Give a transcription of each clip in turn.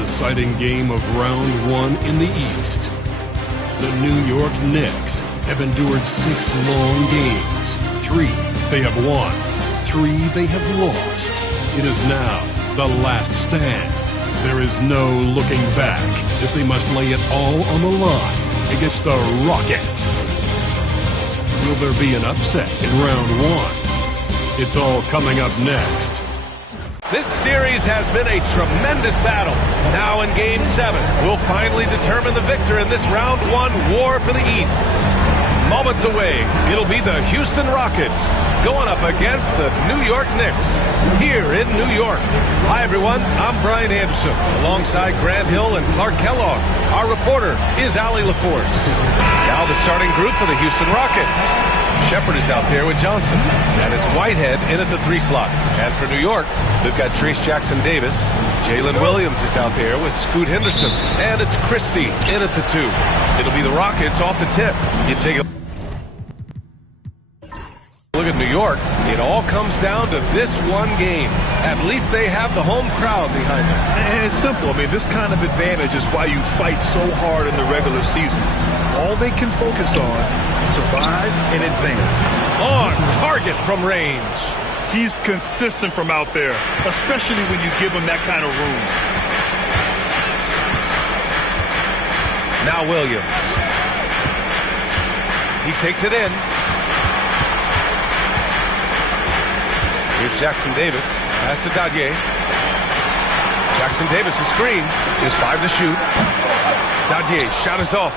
deciding game of round one in the East. The New York Knicks have endured 6 long games. 3 they have won, 3 they have lost. It is now the last stand. There is no looking back as they must lay it all on the line against the Rockets. Will there be an upset in round one? It's all coming up next. This series has been a tremendous battle. Now in Game 7, we'll finally determine the victor in this round one war for the East. Moments away, it'll be the Houston Rockets going up against the New York Knicks here in New York. Hi, everyone. I'm Brian Anderson alongside Grant Hill and Clark Kellogg. Our reporter is Allie LaForce. Now the starting group for the Houston Rockets. Shepard is out there with Johnson, and it's Whitehead in at the 3 slot. And for New York, we've got Trace Jackson-Davis. Jalen Williams is out there with Scoot Henderson, and it's Christie in at the 2. It'll be the Rockets off the tip. You take a look at New York. It all comes down to this one game. At least they have the home crowd behind them. And it's simple. I mean, this kind of advantage is why you fight so hard in the regular season. All they can focus on, survive and advance. On target from range. He's consistent from out there, especially when you give him that kind of room. Now Williams. He takes it in. Here's Jackson-Davis. Pass to Dadier. Jackson-Davis a screen. Just 5 to shoot. Dadier, shot is off.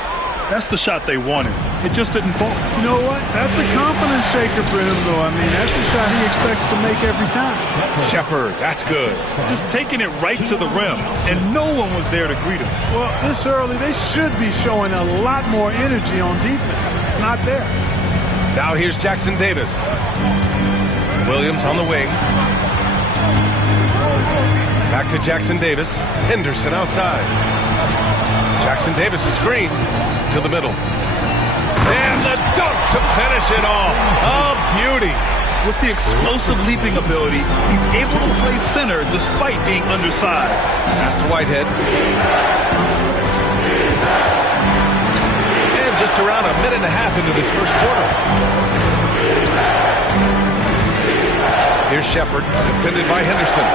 That's the shot they wanted. It just didn't fall. You know what? That's a confidence shaker for him, though. I mean, that's a shot he expects to make every time. Shepard, that's good. Just taking it right to the rim, and no one was there to greet him. Well, this early, they should be showing a lot more energy on defense. It's not there. Now here's Jackson-Davis. Williams on the wing. Back to Jackson-Davis. Henderson outside. Jackson-Davis is screen to the middle. And the dunk to finish it off. A beauty. With the explosive leaping ability, he's able to play center despite being undersized. Pass to Whitehead. And just around a minute and a half into this first quarter. Here's Shepard, defended by Henderson.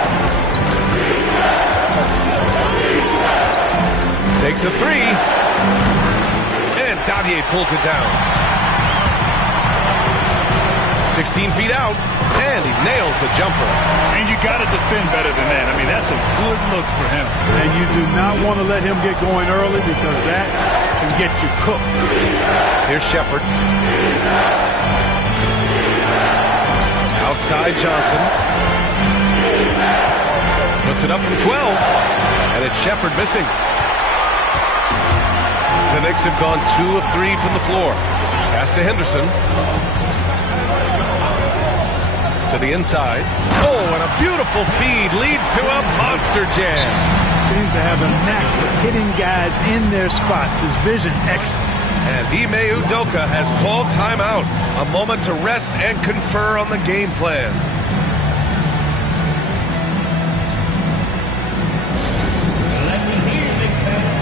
Takes a 3. And Dadier pulls it down. 16 feet out. And he nails the jumper. And you got to defend better than that. I mean, that's a good look for him. And you do not want to let him get going early because that can get you cooked. Here's Shepard. Outside Johnson. Puts it up from 12. And it's Shepard missing. The Knicks have gone 2 of 3 from the floor. Pass to Henderson. To the inside. Oh, and a beautiful feed leads to a monster jam. Seems to have a knack for hitting guys in their spots. His vision excellent. And Ime Udoka has called timeout. A moment to rest and confer on the game plan. Let me hear you, big fella.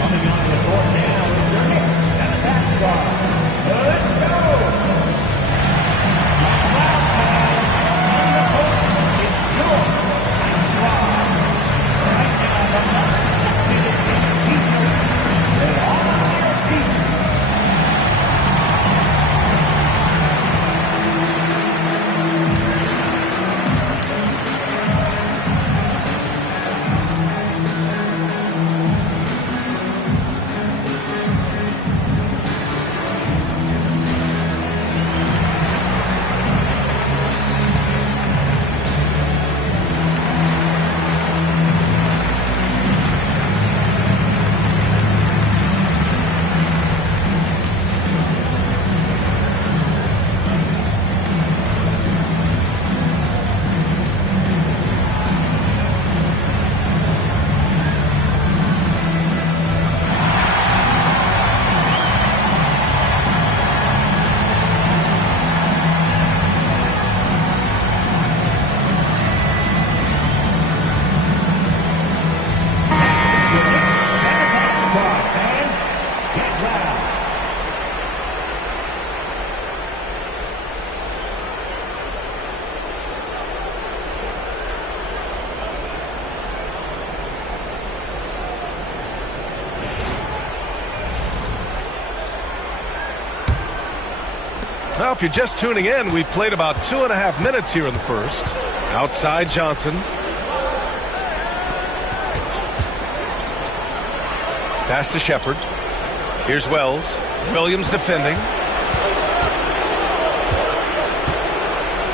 Coming on the court now is your Knicks and the basketball. Let's go! Last time on the court is your basketball. Right now, the most succeeding team. They're all on your feet. Well, if you're just tuning in, we've played about 2.5 minutes here in the first. Outside Johnson. Pass to Shepard. Here's Wells. Williams defending.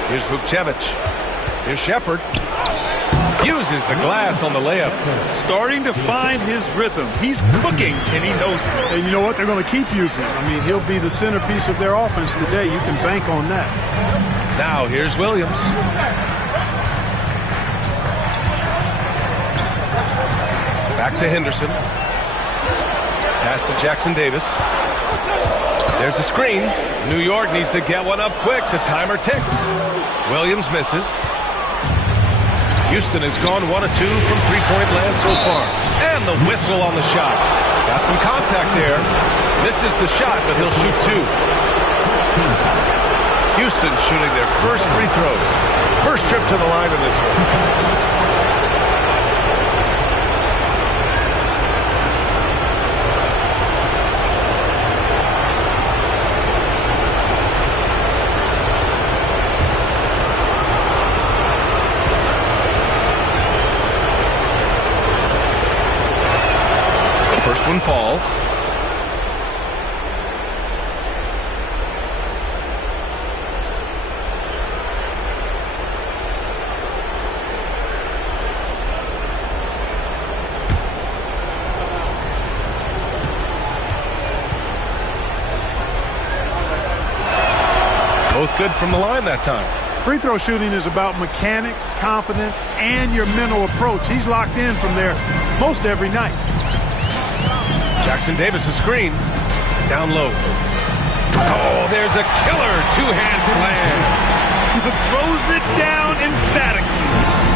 Here's Vukcevic. Here's Shepard. Uses the glass on the layup. Starting to find his rhythm. He's cooking, and he knows it. And you know what? They're going to keep using him. I mean, he'll be the centerpiece of their offense today. You can bank on that. Now here's Williams. Back to Henderson. Pass to Jackson Davis. There's a screen. New York needs to get one up quick. The timer ticks. Williams misses. Houston has gone 1 of 2 from three-point land so far. And the whistle on the shot. Got some contact there. Misses the shot, but he'll shoot 2. Houston shooting their first free throws. First trip to the line in this one. First one falls. Both good from the line that time. Free throw shooting is about mechanics, confidence, and your mental approach. He's locked in from there most every night. Jackson Davis, a screen. Down low. Oh, there's a killer two-hand slam. Throws it down emphatically.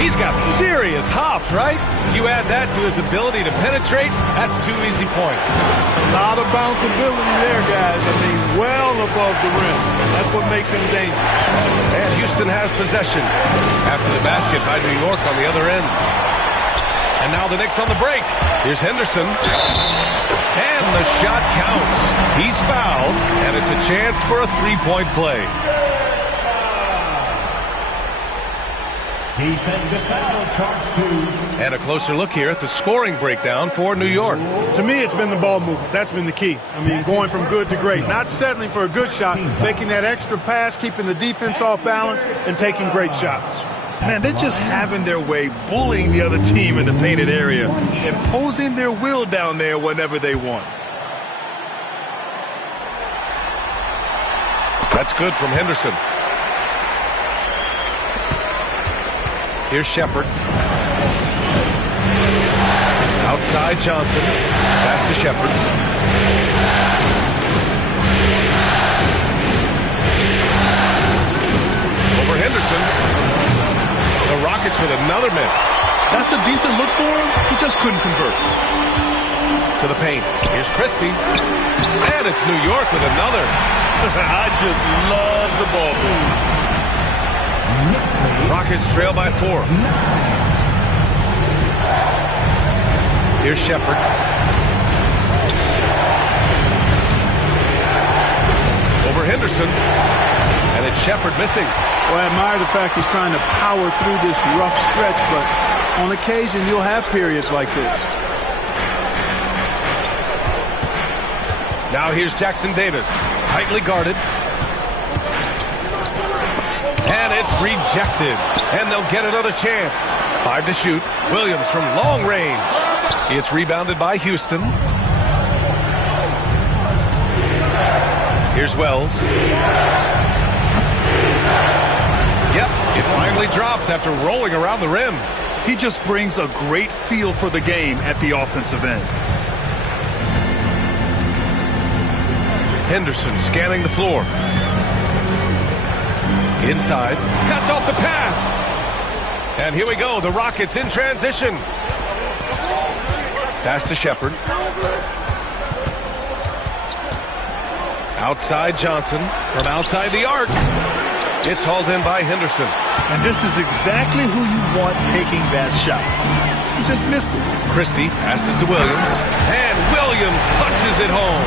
He's got serious hops, right? You add that to his ability to penetrate, that's 2 easy points. A lot of bounceability there, guys. I mean, well above the rim. That's what makes him dangerous. And Houston has possession after the basket by New York on the other end. And now the Knicks on the break. Here's Henderson. And the shot counts. He's fouled, and it's a chance for a three-point play. Defensive foul, charge 2. And a closer look here at the scoring breakdown for New York. To me, it's been the ball movement. That's been the key. I mean, going from good to great. Not settling for a good shot, making that extra pass, keeping the defense off balance, and taking great shots. Man, they're just having their way, bullying the other team in the painted area, imposing their will down there whenever they want. That's good from Henderson. Here's Shepard. Outside Johnson. Pass to Shepard. Over Henderson. The Rockets with another miss. That's a decent look for him. He just couldn't convert. To the paint. Here's Christie. And it's New York with another. I just love the ball move. Rockets trail by 4. Here's Shepard. Over Henderson. And it's Shepard missing. Well, I admire the fact he's trying to power through this rough stretch, but on occasion you'll have periods like this. Now here's Jackson Davis, tightly guarded. And it's rejected. And they'll get another chance. 5 to shoot. Williams from long range. It's rebounded by Houston. Here's Wells. Yep, it finally drops after rolling around the rim. He just brings a great feel for the game at the offensive end. Henderson scanning the floor. Inside. Cuts off the pass. And here we go. The Rockets in transition. Pass to Shepard. Outside Johnson. From outside the arc. It's hauled in by Henderson. And this is exactly who you want taking that shot. He just missed it. Christie passes to Williams. And Williams punches it home.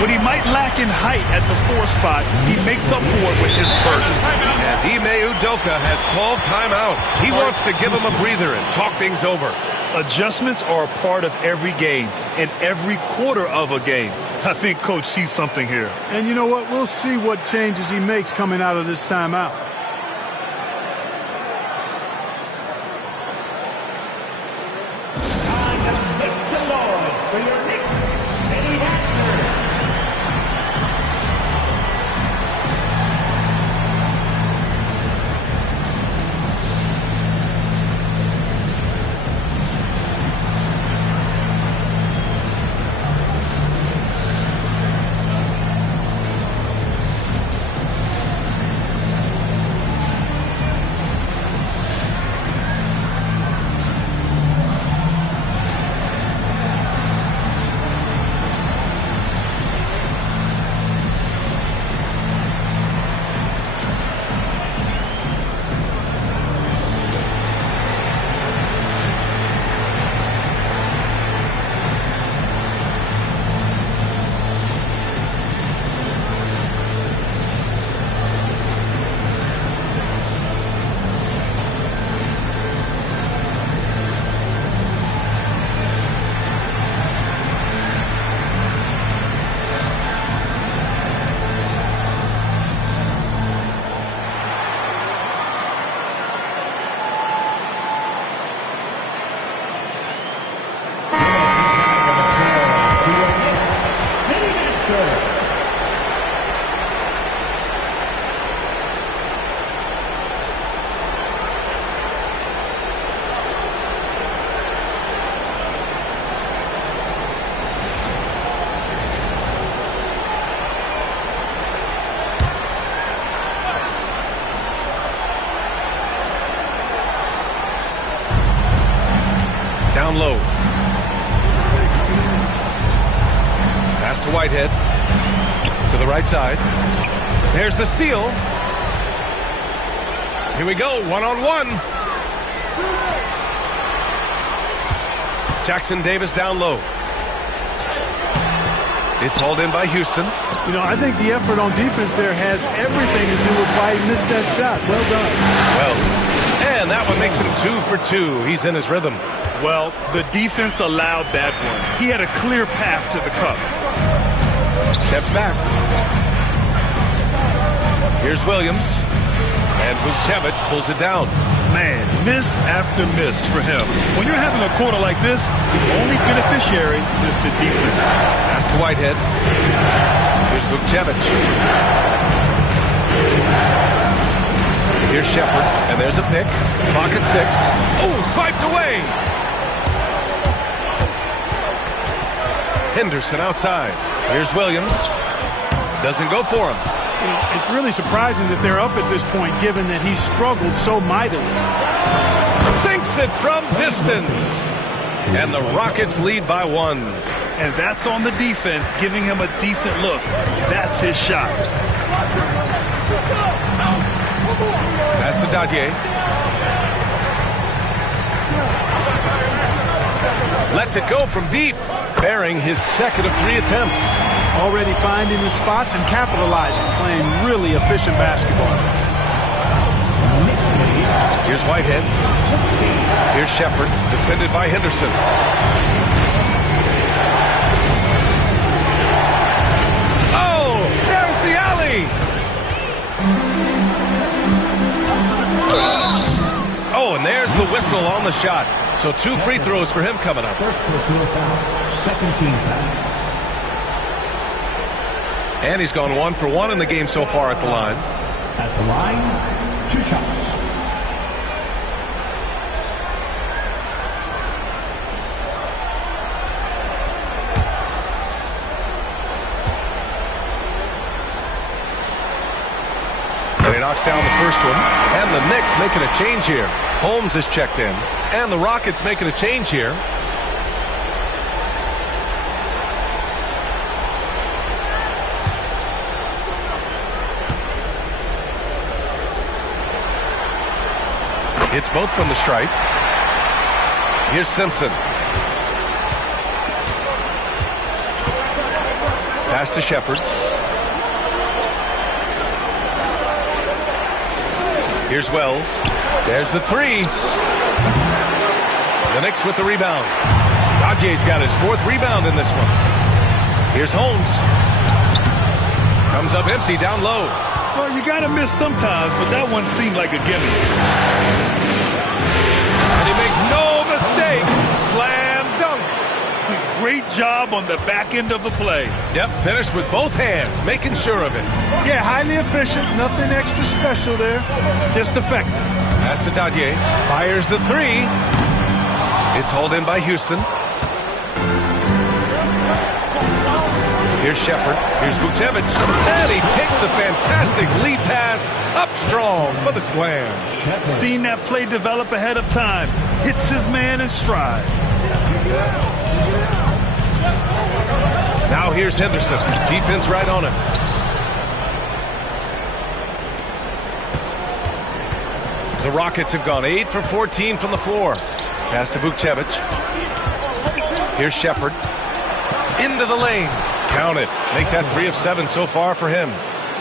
What he might lack in height at the 4 spot, he makes up for it with his burst. And Ime Udoka has called timeout. He wants to give him a breather and talk things over. Adjustments are a part of every game and every quarter of a game. I think Coach sees something here. And you know what? We'll see what changes he makes coming out of this timeout. For your Knicks, Benny Baxter. Down low. Pass to Whitehead. To the right side. There's the steal. Here we go, one-on-one. Jackson Davis down low. It's hauled in by Houston. You know, I think the effort on defense there has everything to do with why he missed that shot. Well done. Well, and that one makes him 2 for 2. He's in his rhythm. Well, the defense allowed that one. He had a clear path to the cup. Steps back. Here's Williams. And Vucevic pulls it down. Man, miss after miss for him. When you're having a quarter like this, the only beneficiary is the defense. Pass to Whitehead. Here's Vucevic. Here's Shepard, and there's a pick. Clock at 6. Oh, swiped away! Henderson outside. Here's Williams. Doesn't go for him. You know, it's really surprising that they're up at this point, given that he struggled so mightily. Sinks it from distance. And the Rockets lead by 1. And that's on the defense, giving him a decent look. That's his shot. Pass to Dadier. Lets it go from deep, bearing his second of 3 attempts. Already finding the spots and capitalizing, playing really efficient basketball. Here's Whitehead. Here's Shepard, defended by Henderson. Oh, there's the alley. Oh, and there's the whistle on the shot. So 2 free throws for him coming up. First personal foul, second team foul. And he's gone 1 for 1 in the game so far at the line. At the line, 2 shots. And he knocks down the first one. And the Knicks making a change here. Holmes is checked in. And the Rockets making a change here. It's both from the stripe. Here's Simpson. Pass to Shepard. Here's Wells. There's the three. The Knicks with the rebound. Dajie's got his 4th rebound in this one. Here's Holmes. Comes up empty down low. Well, you got to miss sometimes, but that one seemed like a gimme. And he makes no mistake. Slam dunk. Great job on the back end of the play. Yep, finished with both hands, making sure of it. Yeah, highly efficient. Nothing extra special there. Just effective. Pass to Dajier. Fires the three. It's hauled in by Houston. Here's Shepard. Here's Vucevic. And he takes the fantastic lead pass up strong for the slam. Seen that play develop ahead of time. Hits his man in stride. Now here's Henderson. Defense right on him. The Rockets have gone 8 for 14 from the floor. Pass to Vucevic. Here's Shepard. Into the lane. Count it. Make that 3 of 7 so far for him.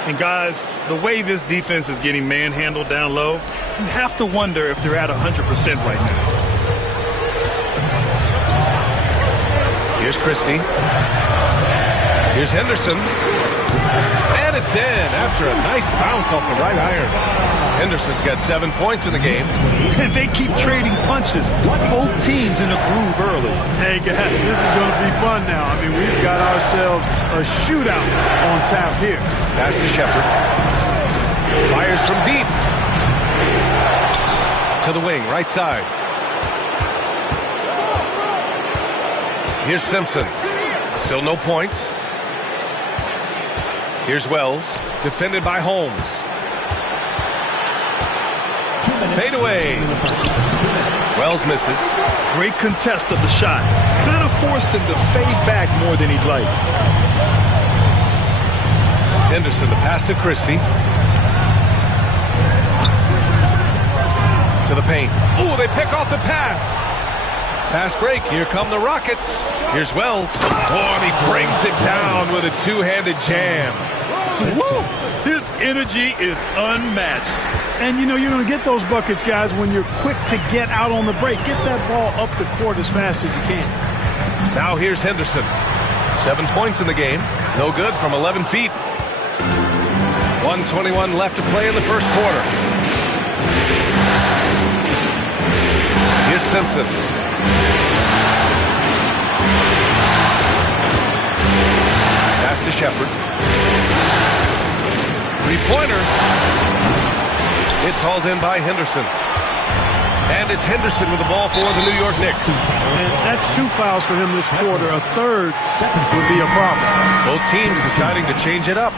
And guys, the way this defense is getting manhandled down low, you have to wonder if they're at 100% right now. Here's Christie. Here's Henderson. And it's in after a nice bounce off the right iron. Henderson's got 7 points in the game. And they keep trading punches. Both teams in a groove early. Hey, guys, this is going to be fun now. I mean, we've got ourselves a shootout on tap here. Pass to Shepard. Fires from deep. To the wing, right side. Here's Simpson. Still no points. Here's Wells. Defended by Holmes. Fade away. Wells misses. Great contest of the shot. Kind of forced him to fade back more than he'd like. Henderson, the pass to Christie. To the paint. Oh, they pick off the pass. Fast break. Here come the Rockets. Here's Wells. Oh, and he brings it down with a two-handed jam. Woo! His energy is unmatched. And, you know, you're going to get those buckets, guys, when you're quick to get out on the break. Get that ball up the court as fast as you can. Now here's Henderson. 7 points in the game. No good from 11 feet. 1:21 left to play in the first quarter. Here's Simpson. Pass to Shepard. Three-pointer. It's hauled in by Henderson. And it's Henderson with the ball for the New York Knicks. And that's 2 fouls for him this quarter. A third would be a problem. Both teams deciding to change it up.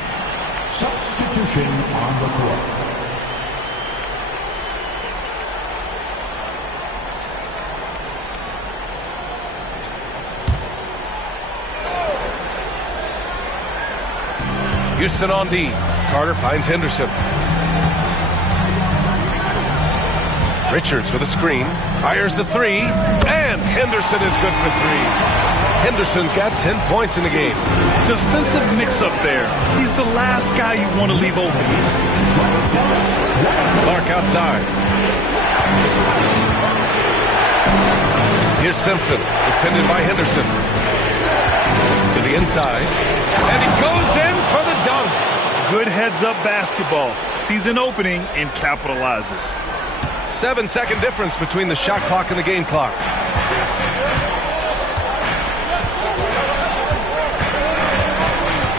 Substitution on the court. Houston on D. Carter finds Henderson. Richards with a screen. Fires the three. And Henderson is good for 3. Henderson's got 10 points in the game. Defensive mix-up there. He's the last guy you want to leave open. Clark outside. Here's Simpson. Defended by Henderson. To the inside. And he goes in for the dunk. Good heads-up basketball. Sees an opening and capitalizes. 7-second difference between the shot clock and the game clock.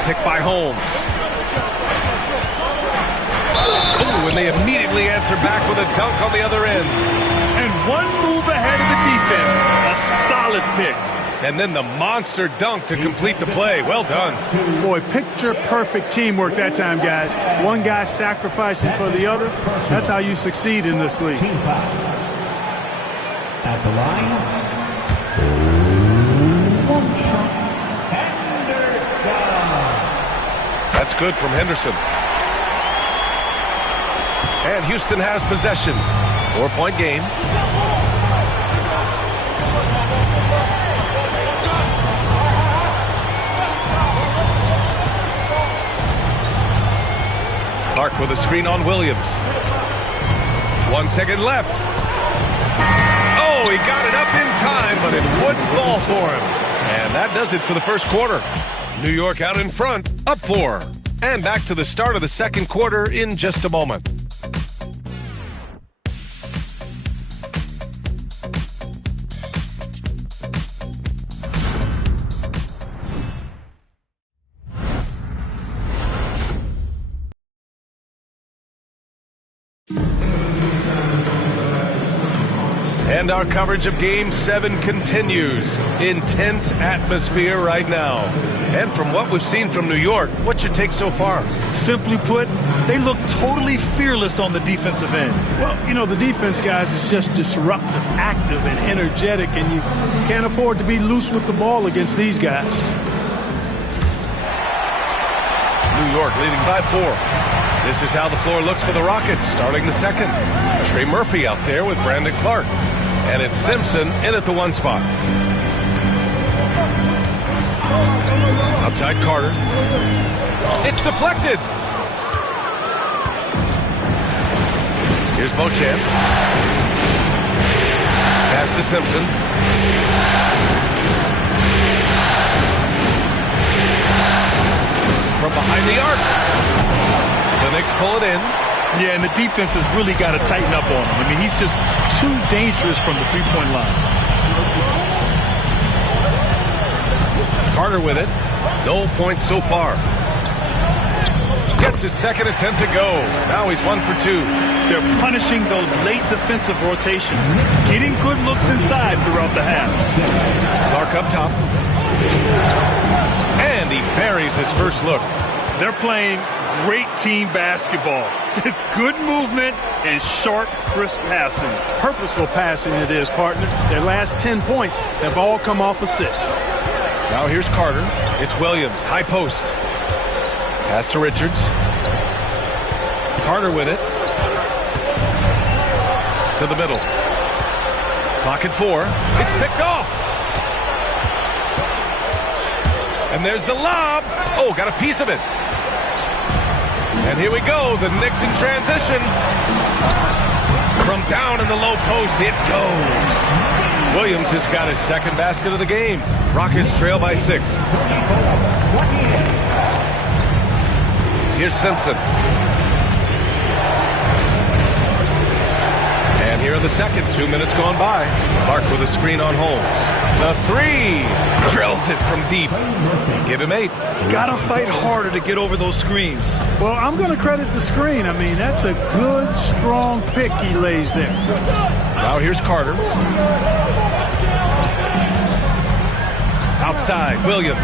Picked by Holmes. Ooh, and they immediately answer back with a dunk on the other end. And one move ahead of the defense. A solid pick. And then the monster dunk to complete the play. Well done. Boy, picture-perfect teamwork that time, guys. One guy sacrificing for the other. That's how you succeed in this league. At the line, one shot, Henderson. That's good from Henderson. And Houston has possession. 4-point game. Clark with a screen on Williams. 1 second left. Oh, he got it up in time, but it wouldn't fall for him. And that does it for the first quarter. New York out in front, up 4. And back to the start of the second quarter in just a moment. And our coverage of Game 7 continues. Intense atmosphere right now. And from what we've seen from New York, what's your take so far? Simply put, they look totally fearless on the defensive end. Well, you know, the defense, guys, is just disruptive, active, and energetic, and you can't afford to be loose with the ball against these guys. New York leading by 4. This is how the floor looks for the Rockets, starting the second. Trey Murphy out there with Brandon Clark. And it's Simpson in at the 1 spot. Outside Carter. It's deflected. Here's Beauchamp. Pass to Simpson. From behind the arc. The Knicks pull it in. Yeah, and the defense has really got to tighten up on him. I mean, he's just too dangerous from the three-point line. Carter with it. No points so far. Gets his second attempt to go. Now he's 1 for 2. They're punishing those late defensive rotations, getting good looks inside throughout the half. Clark up top. And he buries his first look. They're playing great team basketball. It's good movement and sharp, crisp passing. Purposeful passing it is, partner. Their last 10 points have all come off assists. Now here's Carter. It's Williams, high post. Pass to Richards. Carter with it. To the middle. Clock at 4. It's picked off. And there's the lob. Oh, got a piece of it. And here we go, the Knicks in transition. From down in the low post, it goes. Williams has got his second basket of the game. Rockets trail by 6. Here's Simpson. And here in the second, 2 minutes gone by. Clark with a screen on Holmes. The 3. Drills it from deep. Give him 8. Gotta fight harder to get over those screens. Well, I'm going to credit the screen. I mean, that's a good, strong pick he lays there. Now here's Carter. Outside, Williams.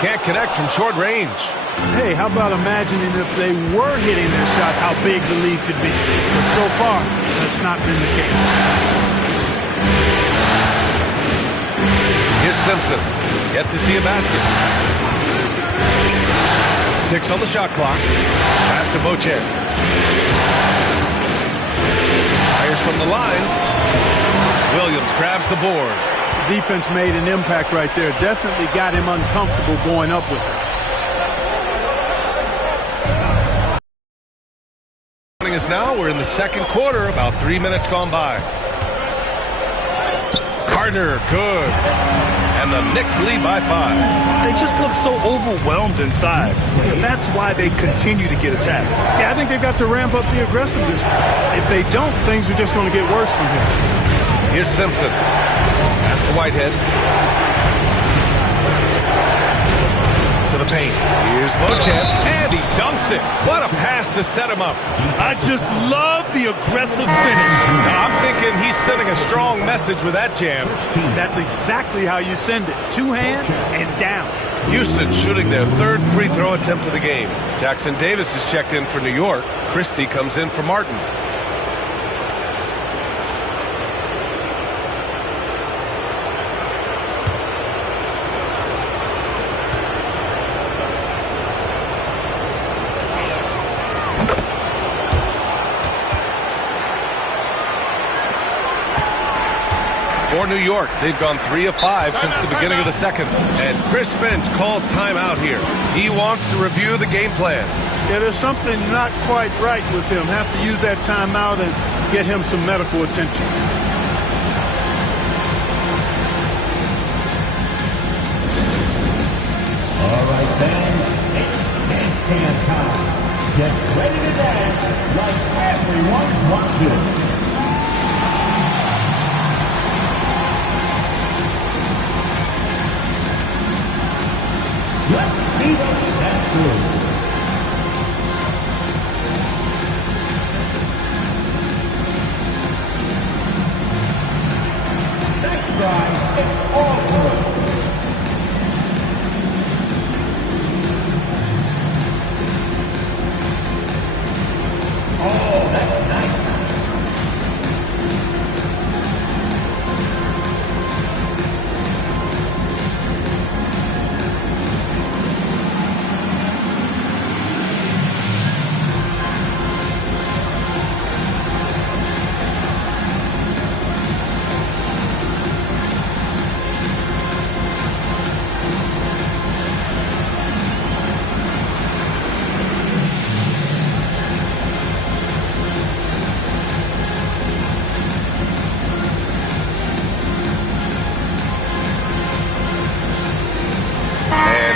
Can't connect from short range. Hey, how about imagining if they were hitting their shots, how big the lead could be. But so far, that's not been the case. Here's Simpson. Yet to see a basket. 6 on the shot clock. Pass to Beauchamp. Fires from the line. Williams grabs the board. Defense made an impact right there. Definitely got him uncomfortable going up with it. Us now, we're in the second quarter, about 3 minutes gone by. Carter, good. And the Knicks lead by 5. They just look so overwhelmed inside. And that's why they continue to get attacked. Yeah, I think they've got to ramp up the aggressiveness. If they don't, things are just going to get worse from here. Here's Simpson. Pass to Whitehead. To the paint. Here's Beauchamp. And he dunks it. What a pass to set him up. I just love the aggressive finish. Now, I'm thinking he's sending a strong message with that jam. That's exactly how you send it. 2 hands and down. Houston shooting their 3rd free throw attempt of the game. Jackson Davis is checked in for New York. Christie comes in for Martin. for New York. They've gone 3 of 5 since the beginning of the second. And Chris Finch calls timeout here. He wants to review the game plan. Yeah, there's something not quite right with him. Have to use that timeout and get him some medical attention. All right, fans, it's dance time. Get ready to dance like everyone's watching. Let's see them dance through. Next drive, it's all good. Oh, that's nice.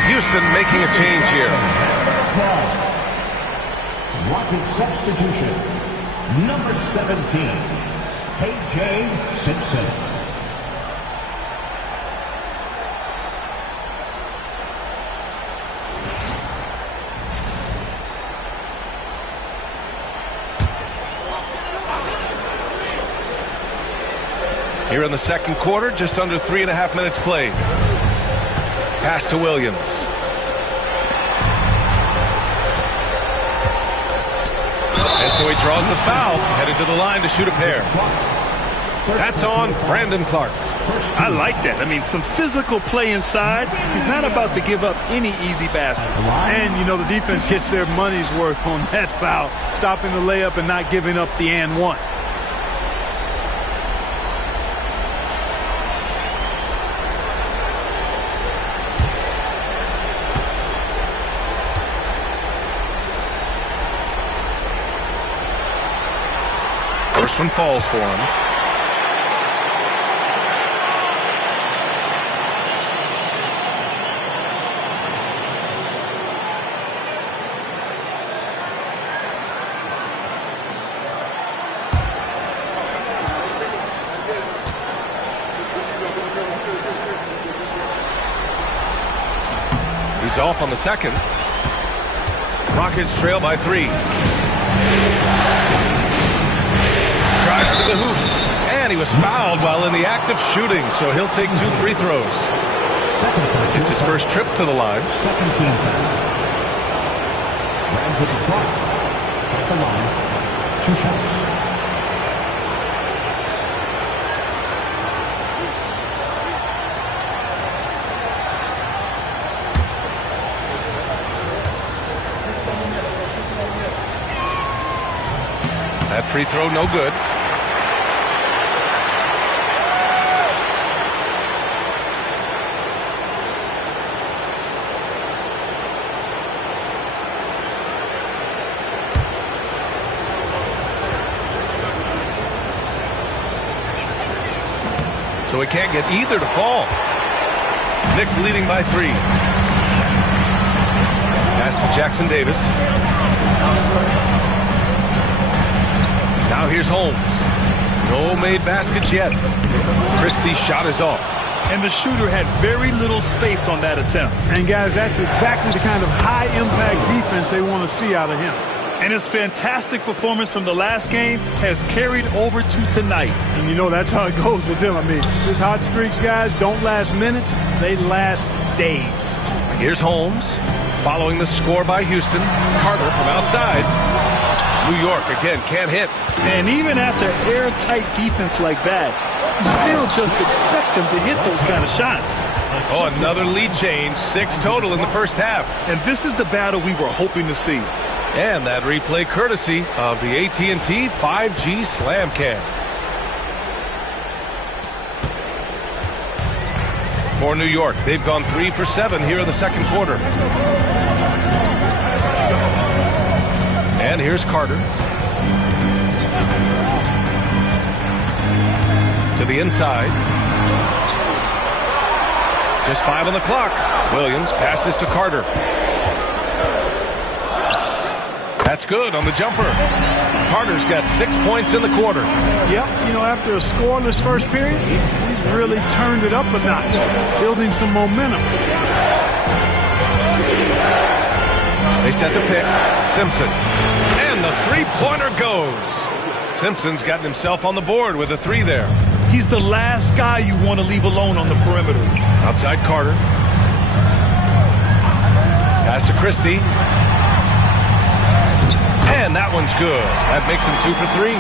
Houston making a change here. Rocket substitution. Number 17, KJ Simpson. Here in the second quarter, just under 3.5 minutes played. Pass to Williams. And so he draws the foul, headed to the line to shoot a pair. That's on Brandon Clark. I like that. I mean, some physical play inside. He's not about to give up any easy baskets. And, you know, the defense gets their money's worth on that foul, stopping the layup and not giving up the and one. First one falls for him. He's off on the second. Rockets trail by 3. Drives to the hoop. And he was fouled while in the act of shooting, so he'll take 2 free throws. It's his first trip to the line. Second team foul. Brandon Clark at the line. 2 shots. That free throw no good. So he can't get either to fall. Knicks leading by 3. Pass to Jackson Davis. Now here's Holmes. No made baskets yet. Christie's shot is off. And the shooter had very little space on that attempt. And, guys, that's exactly the kind of high-impact defense they want to see out of him. And his fantastic performance from the last game has carried over to tonight. And, you know, that's how it goes with him. I mean, his hot streaks, guys, don't last minutes. They last days. Here's Holmes. Following the score by Houston. Carter from outside. New York, again, can't hit. And even after airtight defense like that, you still just expect him to hit those kind of shots. Oh, another lead change. 6 total in the first half. And this is the battle we were hoping to see. And that replay courtesy of the AT&T 5G Slam Cam. for New York. They've gone 3 for 7 here in the second quarter. And here's Carter. To the inside. Just 5 on the clock. Williams passes to Carter. That's good on the jumper. Carter's got 6 points in the quarter. Yep, after a scoreless first period, he's really turned it up a notch, building some momentum. They set the pick. Simpson. And the three-pointer goes. Simpson's gotten himself on the board with a 3 there. He's the last guy you want to leave alone on the perimeter. Outside Carter. Pass to Christie. And that one's good. That makes him 2 for 3.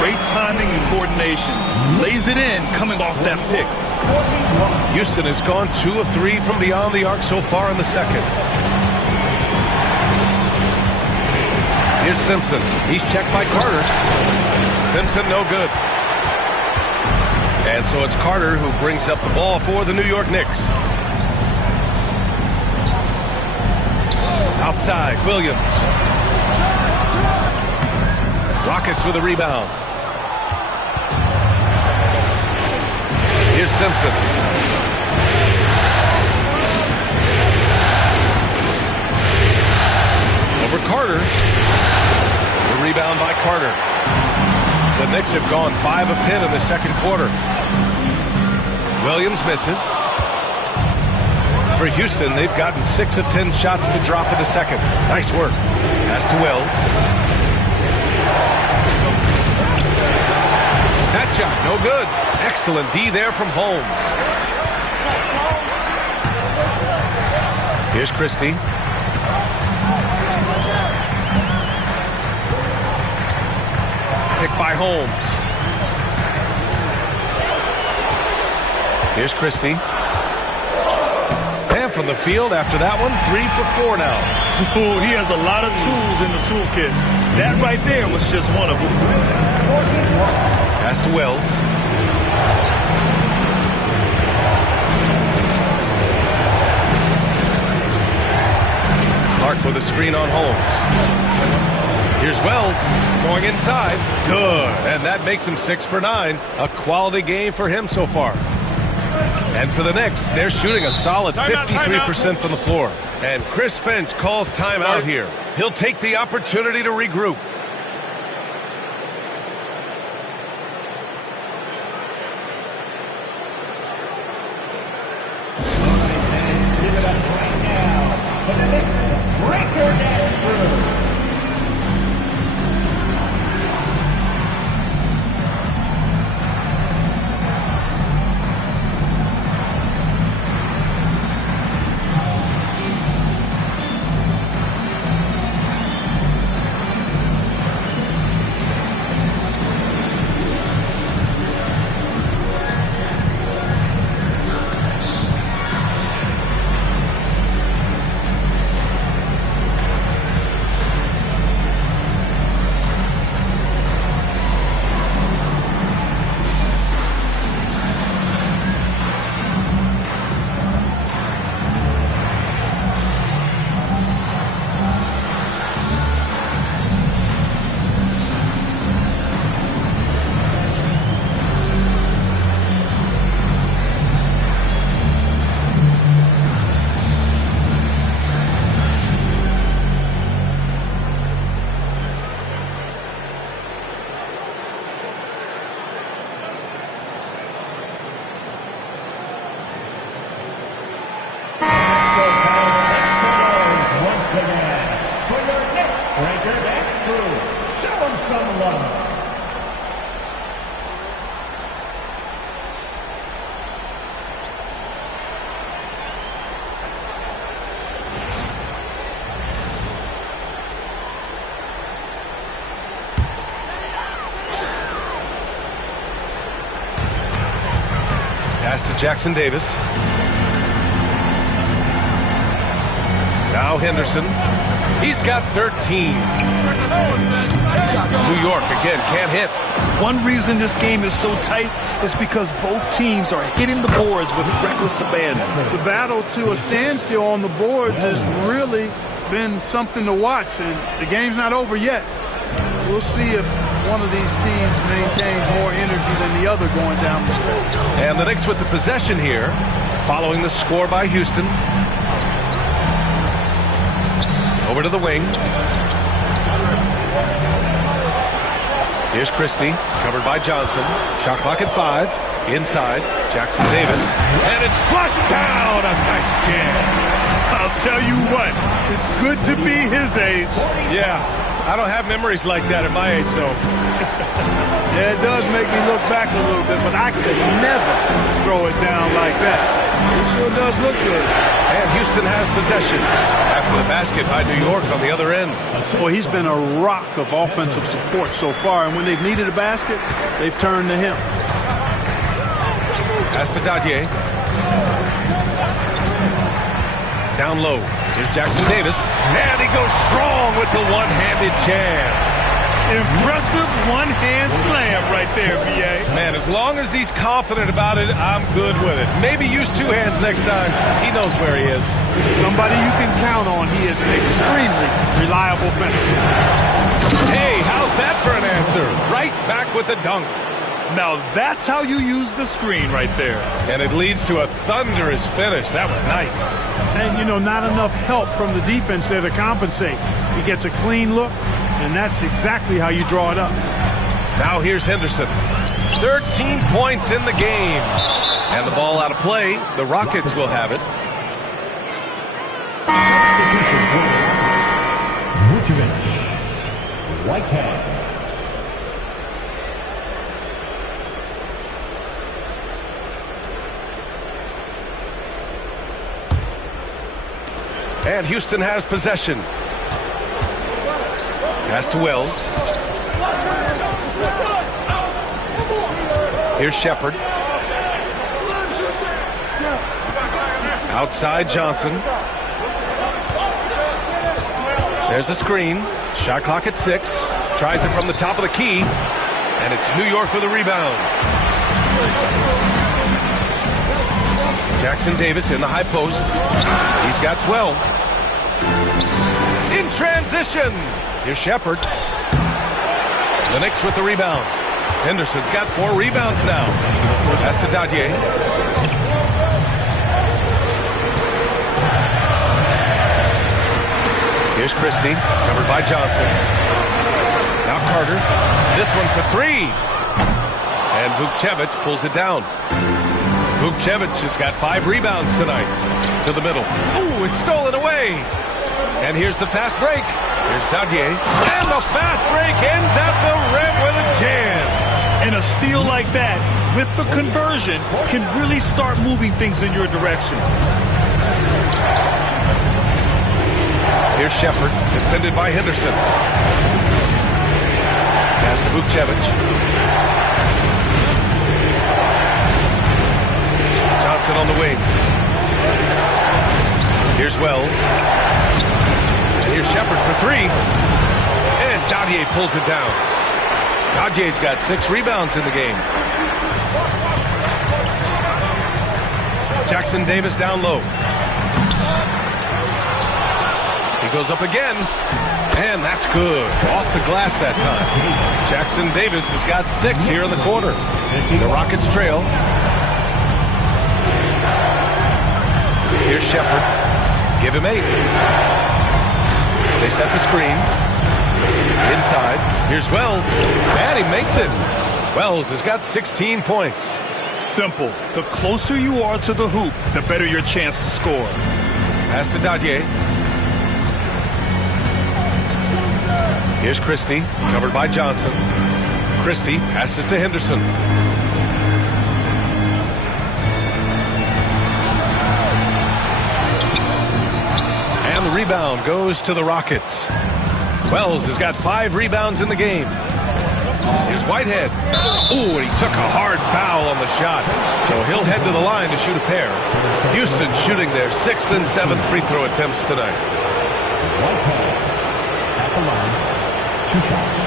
Great timing and coordination. Lays it in coming off that pick. Houston has gone 2 of 3 from beyond the arc so far in the second. Here's Simpson. He's checked by Carter. Simpson no good. And so it's Carter who brings up the ball for the New York Knicks. Outside, Williams. Rockets with a rebound. Here's Simpson. Over Carter. The rebound by Carter. The Knicks have gone 5 of 10 in the second quarter. Williams misses. For Houston, they've gotten 6 of 10 shots to drop in the second. Nice work. Pass to Wells. That shot, no good. Excellent D there from Holmes. Here's Christie. Picked by Holmes. Here's Christie. And from the field after that one, 3 for 4 now. Oh, he has a lot of tools in the toolkit. That right there was just one of them. Pass to Wells. Clark with a screen on Holmes. Here's Wells going inside. Good. And that makes him 6 for 9. A quality game for him so far. And for the Knicks, they're shooting a solid 53% from the floor. And Chris Finch calls timeout here. He'll take the opportunity to regroup. Give it up right now for the Knicks. Breaker dance through. Pass to Jackson Davis. Now Henderson. He's got 13. New York, again, can't hit. One reason this game is so tight is because both teams are hitting the boards with reckless abandon. The battle to a standstill on the boards has really been something to watch, and the game's not over yet. We'll see if one of these teams maintains more energy than the other going down the stretch. And the Knicks with the possession here, following the score by Houston. Over to the wing. Here's Christie, covered by Johnson. Shot clock at 5. Inside, Jackson Davis. And it's flushed down. A nice jam. I'll tell you what, it's good to be his age. Yeah, I don't have memories like that at my age, though. Yeah, it does make me look back a little bit, but I could never throw it down like that. It sure does look good. And Houston has possession after the basket by New York on the other end. Boy, he's been a rock of offensive support so far, and when they've needed a basket, they've turned to him. Pass to Dadier. Down low. Here's Jackson Davis. And he goes strong with the one-handed jam. Impressive one-hand slam right there, B.A. Man, as long as he's confident about it, I'm good with it. Maybe use 2 hands next time. He knows where he is. Somebody you can count on. He is an extremely reliable finisher. Hey, how's that for an answer? Right back with the dunk. Now that's how you use the screen right there. And it leads to a thunderous finish. That was nice. And, you know, not enough help from the defense there to compensate. He gets a clean look, and that's exactly how you draw it up. Now here's Henderson. 13 points in the game. And the ball out of play. The Rockets will have it. Vucevic. Whitehead. And Houston has possession. Pass to Wells. Here's Shepard. Outside Johnson. There's a screen. Shot clock at 6. Tries it from the top of the key. And it's New York with a rebound. Jackson Davis in the high post. He's got 12. In transition. Here's Shepard. The Knicks with the rebound. Henderson's got 4 rebounds now. Pass to Dadier. Here's Christie, covered by Johnson. Now Carter. This one for 3. And Vucevic pulls it down. Vucevic has got 5 rebounds tonight. To the middle. Ooh, it's stolen away. And here's the fast break. Here's Dadier. And the fast break ends at the rim with a jam. And a steal like that, with the conversion, can really start moving things in your direction. Here's Shepard, defended by Henderson. Pass to Vucevic. Johnson on the wing. Here's Wells. And here's Shepard for 3. And Dadier pulls it down. Dadier's got 6 rebounds in the game. Jackson Davis down low. He goes up again. And that's good. Off the glass that time. Jackson Davis has got 6 here in the quarter. The Rockets trail. Here's Shepard. Give him 8. They set the screen. Inside. Here's Wells. And he makes it. Wells has got 16 points. Simple. The closer you are to the hoop, the better your chance to score. Pass to Dadier. Here's Christie, covered by Johnson. Christie passes to Henderson. And the rebound goes to the Rockets. Wells has got 5 rebounds in the game. Here's Whitehead. Ooh, and he took a hard foul on the shot. So he'll head to the line to shoot a pair. Houston shooting their 6th and 7th free throw attempts tonight. Whitehead at the line. 2 shots.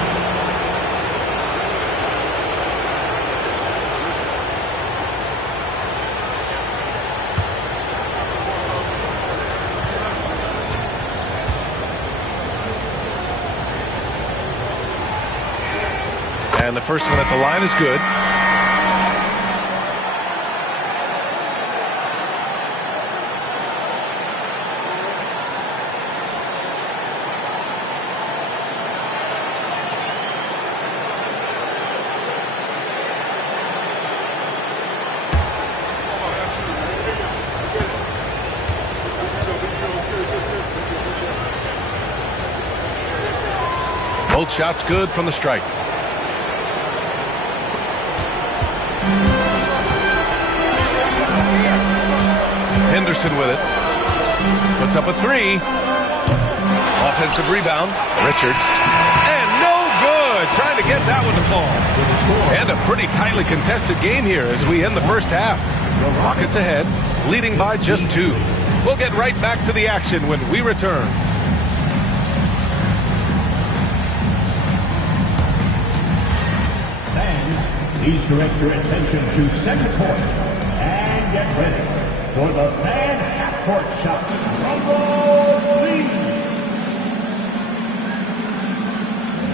And the first one at the line is good. Both shots good from the strike. Henderson with it. Puts up a three. Offensive rebound. Richards. And no good. Trying to get that one to fall. And a pretty tightly contested game here as we end the first half. Rockets ahead, leading by just 2. We'll get right back to the action when we return. Please direct your attention to center court and get ready for the fan half-court shot. Rumble, please.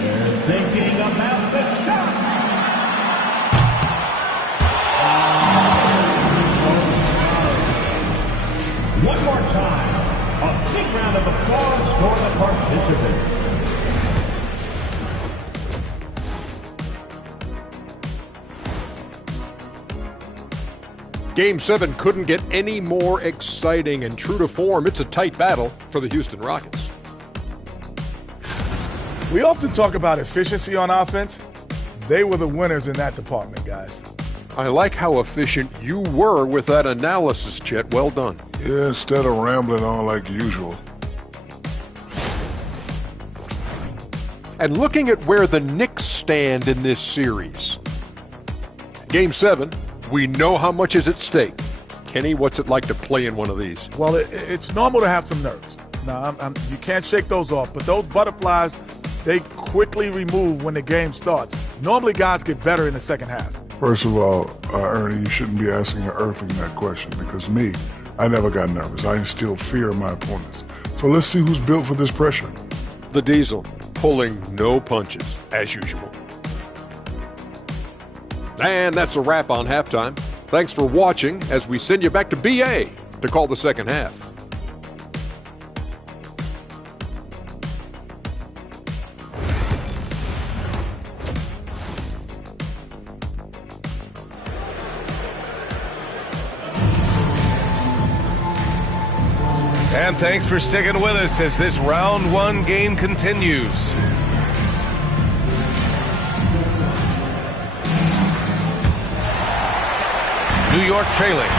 They're thinking about the shot. One more time, a big round of applause for the participants. Game 7 couldn't get any more exciting, and true to form, it's a tight battle for the Houston Rockets. We often talk about efficiency on offense. They were the winners in that department, guys. I like how efficient you were with that analysis, Chet. Well done. Yeah, instead of rambling on like usual. And looking at where the Knicks stand in this series. Game 7, we know how much is at stake. Kenny, what's it like to play in one of these? Well, it's normal to have some nerves. Now, you can't shake those off, but those butterflies, they quickly remove when the game starts. Normally, guys get better in the second half. First of all, Ernie, you shouldn't be asking an Earthling that question because me, I never got nervous. I instilled fear in my opponents. So let's see who's built for this pressure. The Diesel, pulling no punches, as usual. And that's a wrap on halftime. Thanks for watching as we send you back to BA to call the second half. And thanks for sticking with us as this round 1 game continues. New York trailing.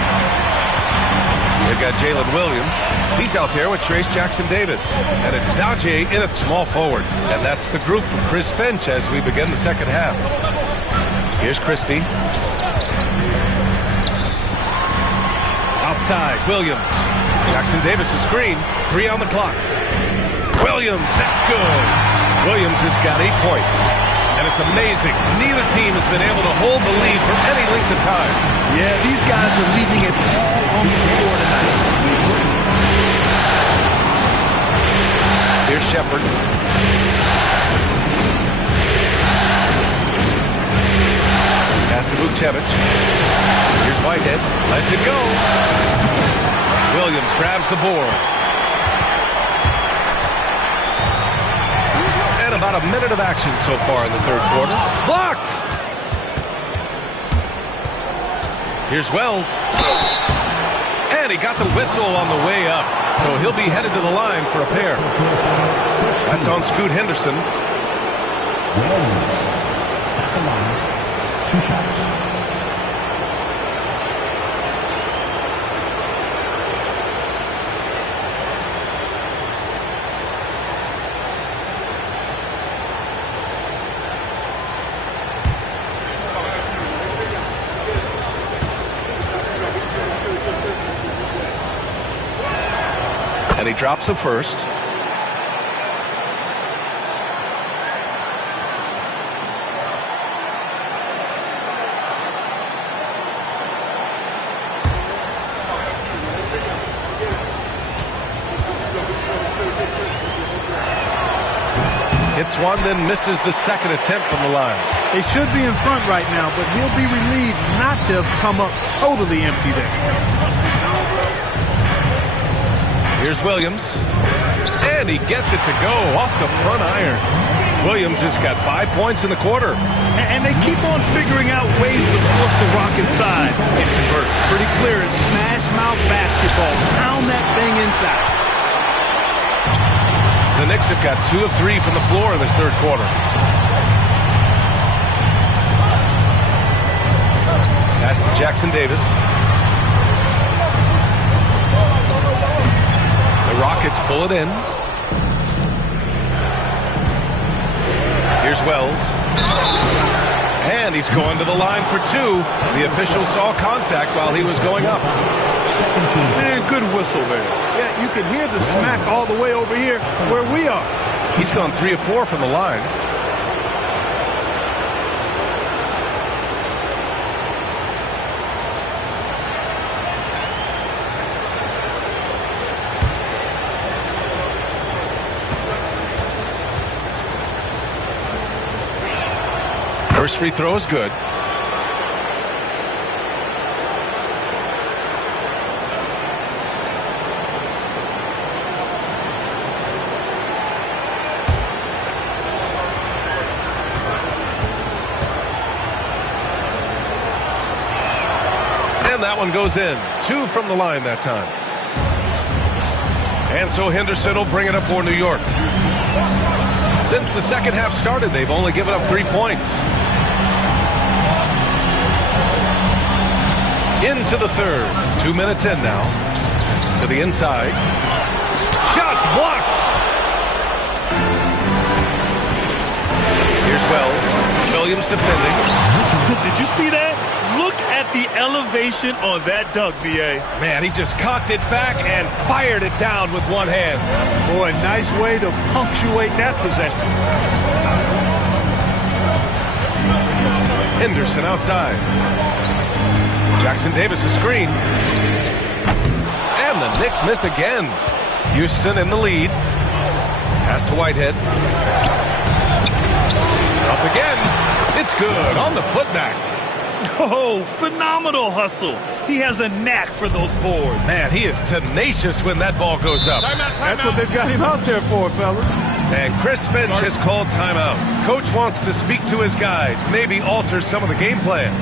They've got Jalen Williams. He's out there with Trace Jackson-Davis. And it's Najee in at small forward. And that's the group from Chris Finch as we begin the second half. Here's Christie. Outside, Williams. Jackson-Davis is screen. 3 on the clock. Williams, that's good. Williams has got 8 points. And it's amazing. Neither team has been able to hold the lead for any length of time. Yeah, these guys are leaving it all on the floor tonight. Here's Shepard. Pass to Vukcevic. Here's Whitehead. Lets it go. Williams grabs the board. And about a minute of action so far in the third quarter. Blocked! Here's Wells. And he got the whistle on the way up. So he'll be headed to the line for a pair. That's on Scoot Henderson. Wells at the line. 2 shots. And he drops the first. Hits hits one, then misses the second attempt from the line. They should be in front right now, but he'll be relieved not to have come up totally empty there. Here's Williams. And he gets it to go off the front iron. Williams has got 5 points in the quarter. And they keep on figuring out ways to force the Rock inside and convert. Pretty clear. It's smash mouth basketball. Pound that thing inside. The Knicks have got 2 of 3 from the floor in this third quarter. Pass to Jackson Davis. The Rockets pull it in. Here's Wells. And he's going to the line for 2. The official saw contact while he was going up. Man, good whistle there. Yeah, you can hear the smack all the way over here where we are. He's gone 3 of 4 from the line. First free throw is good. And that one goes in. 2 from the line that time. And so Henderson will bring it up for New York. Since the second half started, they've only given up 3 points. Into the third. 2 minutes in now. To the inside. Shots blocked. Here's Wells. Williams defending. Did you see that? Look at the elevation on that dunk, B.A. Man, he just cocked it back and fired it down with one hand. Boy, nice way to punctuate that possession. Henderson outside. Jackson Davis a screen. And the Knicks miss again. Houston in the lead. Pass to Whitehead. Up again. It's good on the putback. Oh, phenomenal hustle. He has a knack for those boards. Man, he is tenacious when that ball goes up. That's what they've got him out there for, fellas. And Chris Finch has called timeout. Coach wants to speak to his guys, maybe alter some of the game plan.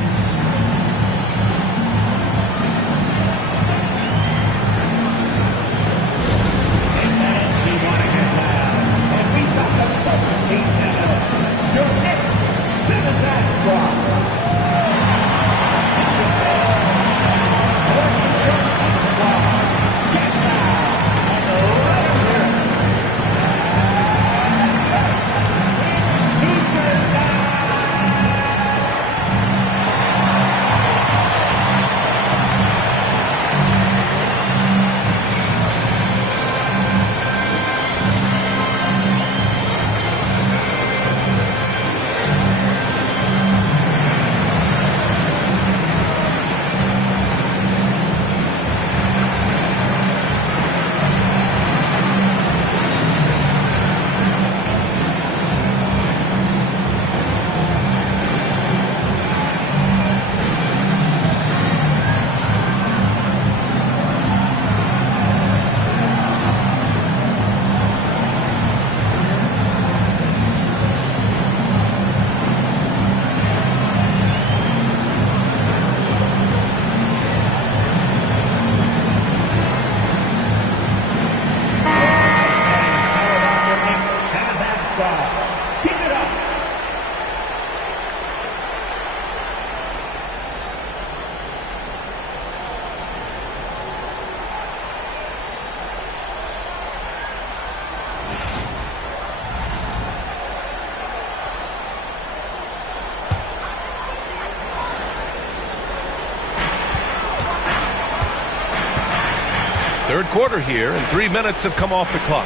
Third quarter here, and 3 minutes have come off the clock.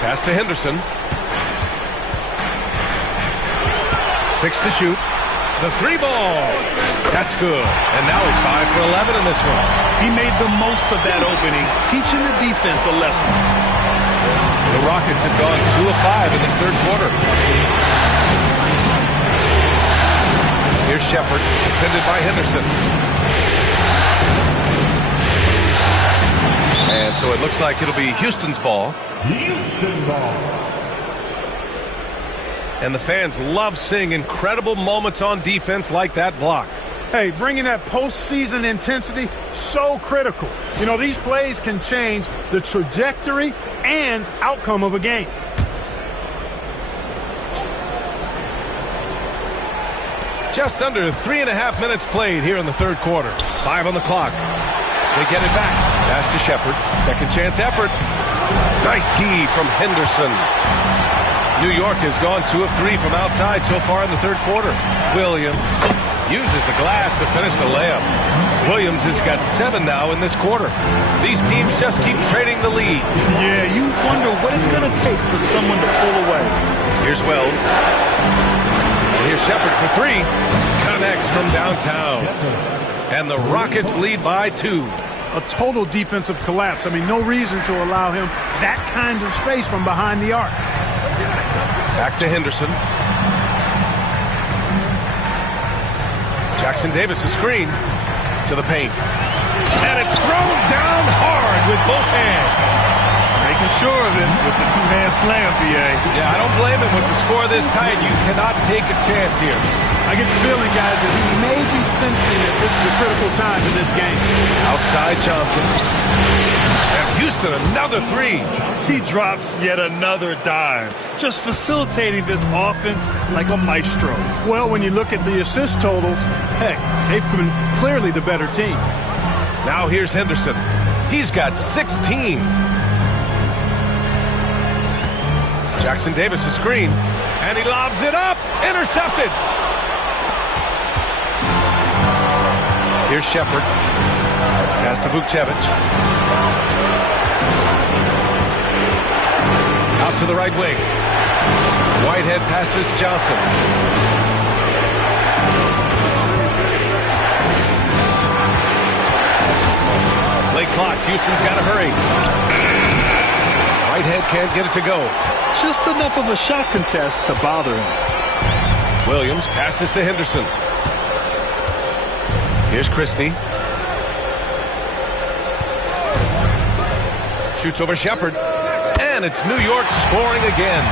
Pass to Henderson. 6 to shoot. The 3 ball. That's good. And now he's 5 for 11 in this one. He made the most of that opening, teaching the defense a lesson. The Rockets have gone 2 of 5 in this third quarter. Here's Shepard, defended by Henderson. And so it looks like it'll be Houston's ball. Houston ball. And the fans love seeing incredible moments on defense like that block. Hey, bringing that postseason intensity, so critical. You know, these plays can change the trajectory and outcome of a game. Just under 3.5 minutes played here in the third quarter. 5 on the clock. They get it back. Pass to Shepard. Second chance effort. Nice D from Henderson. New York has gone 2 of 3 from outside so far in the third quarter. Williams uses the glass to finish the layup. Williams has got 7 now in this quarter. These teams just keep trading the lead. Yeah, you wonder what it's going to take for someone to pull away. Here's Wells. And here's Shepard for 3. Connects from downtown. And the Rockets lead by 2. A total defensive collapse. I mean, no reason to allow him that kind of space from behind the arc. Back to Henderson. Jackson Davis a screen to the paint. And it's thrown down hard with both hands. Making sure of it with the two-hand slam, B.A. Yeah, I don't blame him with the score this tight. You cannot take a chance here. I get the feeling, guys, that he may be sensing that this is a critical time in this game. Outside Johnson. And Houston, another 3. He drops yet another dime, just facilitating this offense like a maestro. Well, when you look at the assist totals, heck, they've been clearly the better team. Now here's Henderson. He's got 16. Jackson Davis a screen, and he lobs it up. Intercepted. Here's Shepard. Pass to Vukcevic. Out to the right wing. Whitehead passes to Johnson. Late clock. Houston's got to hurry. Whitehead can't get it to go. Just enough of a shot contest to bother him. Williams passes to Henderson. Here's Christie. Shoots over Shepard. And it's New York scoring again.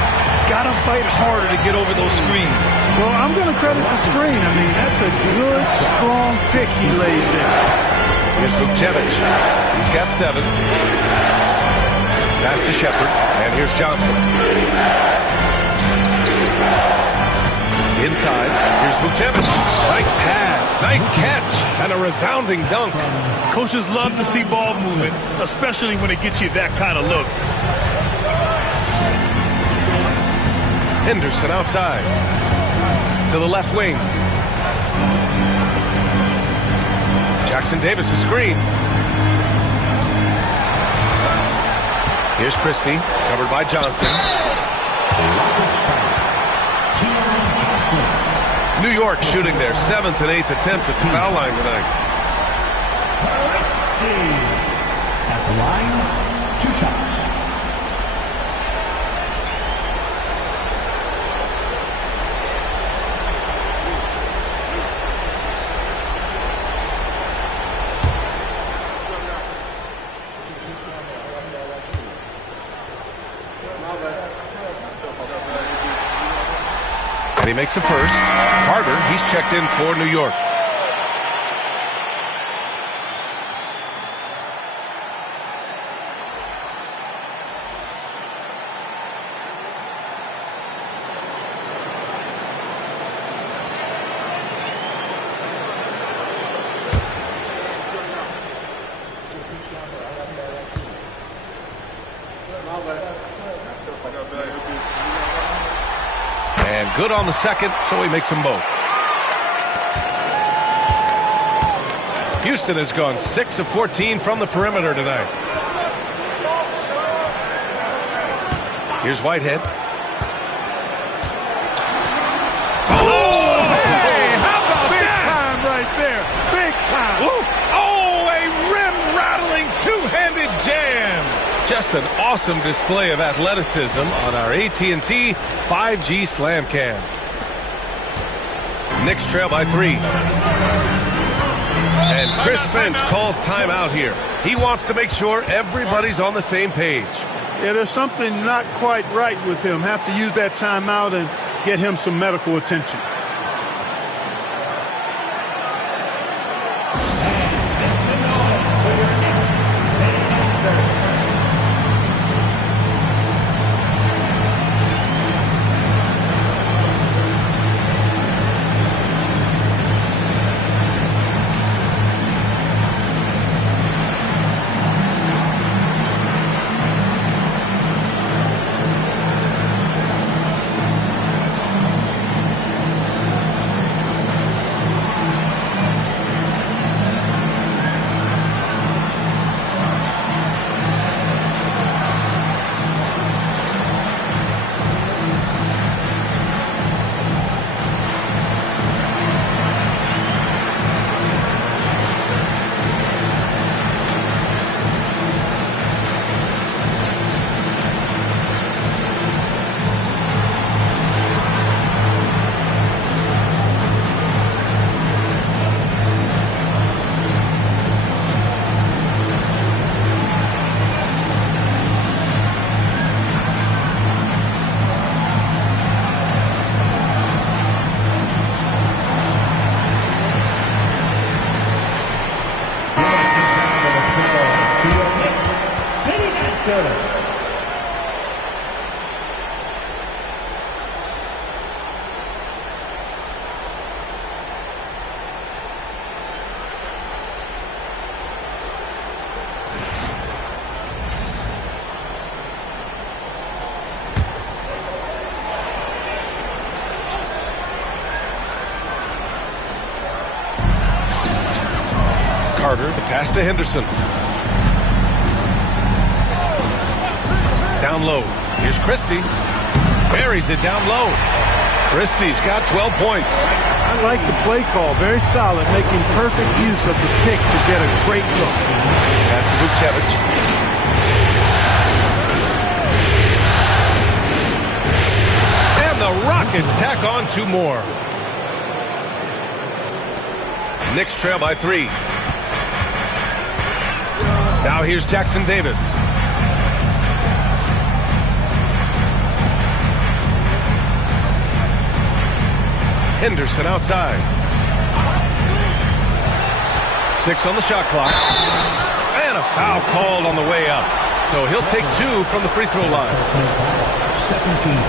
Gotta fight harder to get over those screens. Well, I'm going to credit the screen. I mean, that's a good, strong pick he lays there. Here's Vukcevic. He's got 7. Pass to Shepard. And here's Johnson. Inside. Here's Vukcevic. Nice pass. Nice catch. And a resounding dunk. Coaches love to see ball movement, especially when it gets you that kind of look. Henderson outside. To the left wing. Jackson Davis a screen. Here's Christie, covered by Johnson. New York shooting their 7th and 8th attempts at the foul line tonight. At the line, 2 shots. And he makes the first. Carter, he's checked in for New York. And good on the second, so he makes them both. Houston has gone 6 of 14 from the perimeter tonight. Here's Whitehead. Oh, hey, how about Big that? time right there. Big time. Oh, a rim-rattling two-handed jam. Just Just an awesome display of athleticism on our AT&T 5G Slam Cam. Knicks trail by 3. And Chris Finch calls timeout here. He wants to make sure everybody's on the same page. Yeah, there's something not quite right with him. Have to use that timeout and get him some medical attention. Carter, the pass to Henderson. Down low. Here's Christie. Buries it down low. Christie's got 12 points. I like the play call. Very solid, making perfect use of the pick to get a great look. Pass to Vukcevic. And the Rockets tack on 2 more. Knicks trail by 3. Now here's Jackson Davis. Henderson outside. 6 on the shot clock. And a foul called on the way up. So he'll take 2 from the free throw line.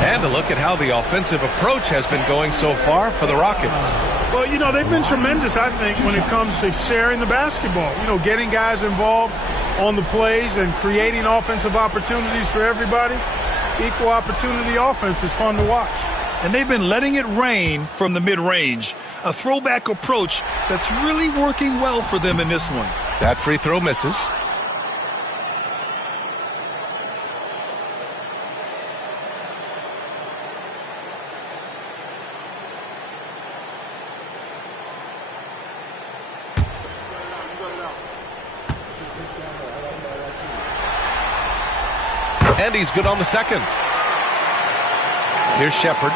And a look at how the offensive approach has been going so far for the Rockets. Well, you know, they've been tremendous, I think, when it comes to sharing the basketball. You know, getting guys involved on the plays and creating offensive opportunities for everybody. Equal opportunity offense is fun to watch. And they've been letting it rain from the mid-range. A throwback approach that's really working well for them in this one. That free throw misses. And he's good on the second. Here's Shepard.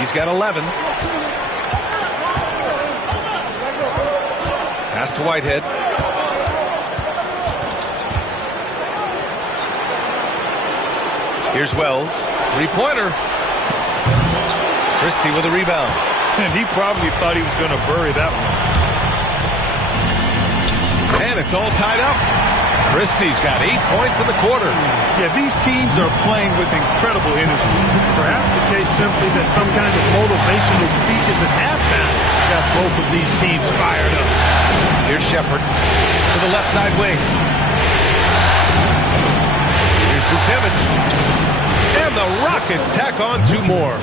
He's got 11. Pass to Whitehead. Here's Wells. Three-pointer. Christie with a rebound. And he probably thought he was going to bury that one. And it's all tied up. Christie's got 8 points in the quarter. Yeah, these teams are playing with incredible energy. Perhaps the case simply that some kind of motivational speeches at halftime got both of these teams fired up. Here's Shepard to the left side wing. Here's Vukcevic. And the Rockets tack on 2 more.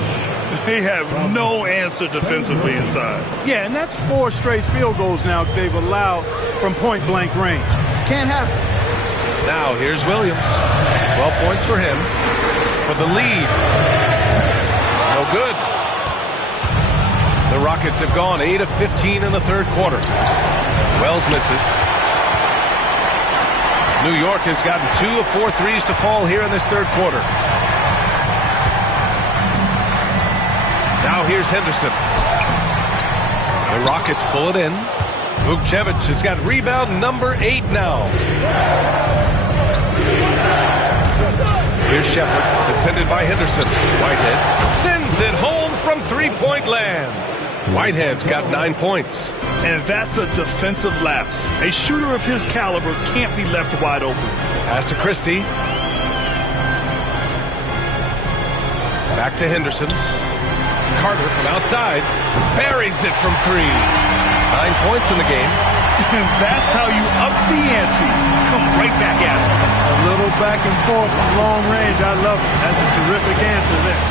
They have no answer defensively inside. Yeah, and that's 4 straight field goals now they've allowed from point-blank range. Can't happen. Now here's Williams. 12 points for him. For the lead. No good. The Rockets have gone 8 of 15 in the third quarter. Wells misses. New York has gotten 2 of 4 threes to fall here in this third quarter. Now here's Henderson. The Rockets pull it in. Vukcevic has got rebound number 8 now. Here's Shepard, defended by Henderson. Whitehead sends it home from three-point land. Whitehead's got 9 points. And that's a defensive lapse. A shooter of his caliber can't be left wide open. Pass to Christie. Back to Henderson. Carter from outside. Buries it from 3. 9 points in the game. And that's how you up the ante. Come right back at it. A little back and forth from long range. I love it. That's a terrific answer there.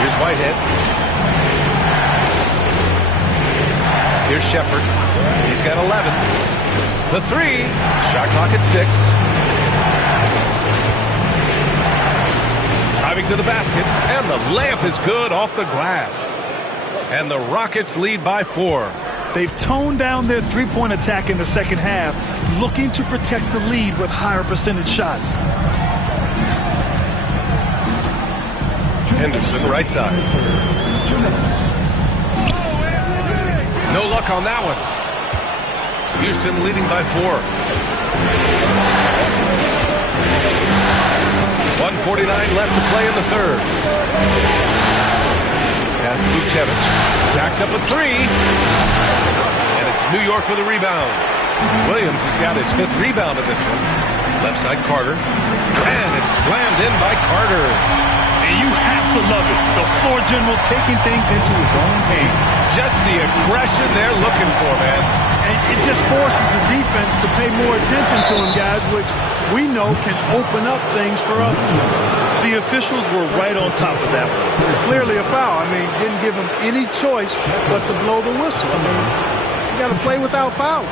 Here's Whitehead. Here's Shepard. He's got 11. The 3. Shot clock at 6. Driving to the basket. And the layup is good off the glass. And the Rockets lead by 4. They've toned down their three-point attack in the second half, looking to protect the lead with higher percentage shots. Henderson, right side. No luck on that one. Houston leading by 4. 1:49 left to play in the third. Pass to Vukcevic. Jacks up a 3. And it's New York with a rebound. Williams has got his 5th rebound in this one. Left side Carter. And it's slammed in by Carter. And you have to love it. The floor general taking things into his own hand. Just the aggression they're looking for, man. And it just forces the defense to pay more attention to him, guys, which we know can open up things for others. The officials were right on top of that one. Clearly a foul. I mean, didn't give him any choice but to blow the whistle. I mean, you got to play without foul.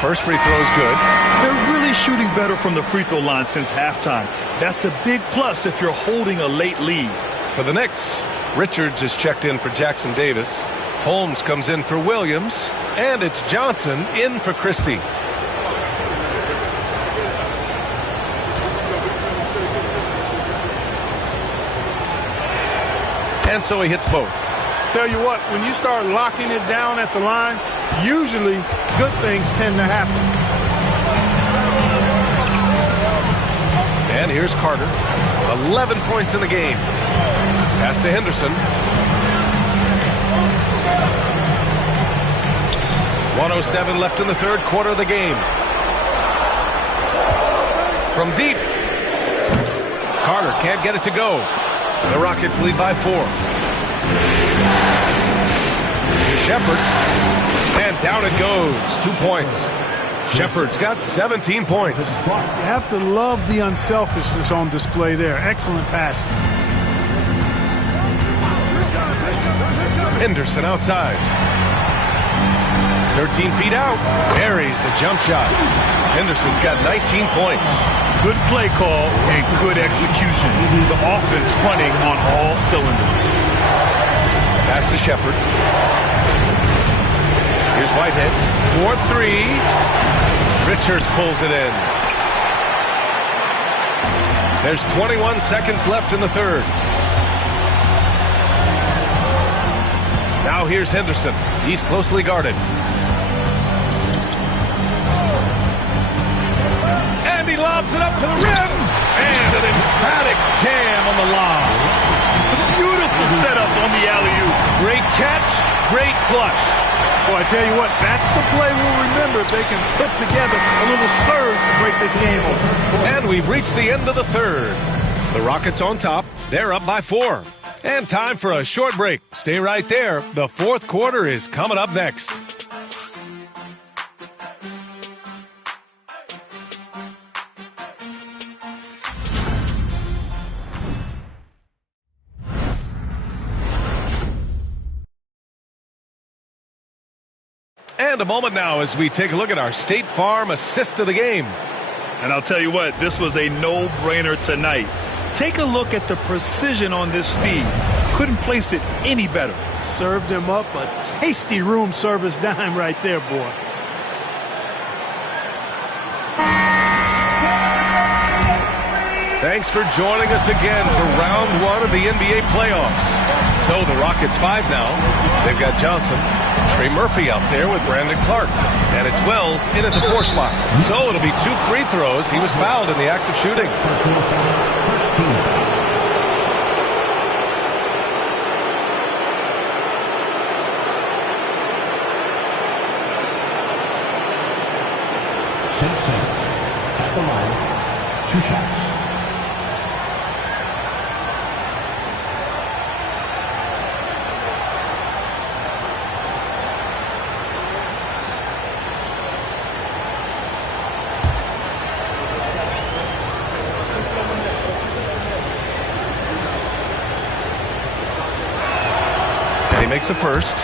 First free throw is good. They're really shooting better from the free throw line since halftime. That's a big plus if you're holding a late lead. For the Knicks, Richards is checked in for Jackson Davis. Holmes comes in for Williams. And it's Johnson in for Christie. And so he hits both. Tell you what, when you start locking it down at the line, usually good things tend to happen. And here's Carter. 11 points in the game. Pass to Henderson. 1:07 left in the third quarter of the game. From deep. Carter can't get it to go. The Rockets lead by 4. Shepard. And down it goes. 2 points. Shepard's got 17 points. You have to love the unselfishness on display there. Excellent passing. Henderson outside. 13 feet out. Buries the jump shot. Henderson's got 19 points. Good play call and good execution. The offense running on all cylinders. Pass to Shepard. Here's Whitehead. 4-3. Richards pulls it in. There's 21 seconds left in the third. Now here's Henderson. He's closely guarded. And he lobs it up to the rim. And an emphatic jam on the lob. Beautiful setup on the alley-oop. Great catch, great flush. Well, I tell you what, that's the play we'll remember if they can put together a little surge to break this game open. And we've reached the end of the third. The Rockets on top. They're up by 4. And time for a short break. Stay right there. The fourth quarter is coming up next. And a moment now as we take a look at our State Farm assist of the game. And I'll tell you what, this was a no-brainer tonight. Take a look at the precision on this feed. Couldn't place it any better. Served him up a tasty room service dime right there, boy. Thanks for joining us again for round one of the NBA playoffs. So the Rockets 5 now. They've got Johnson, Trey Murphy out there with Brandon Clark. And it's Wells in at the 4 spot. So it'll be 2 free throws. He was fouled in the act of shooting. Simpson at the line, 2 shots. And he makes the first.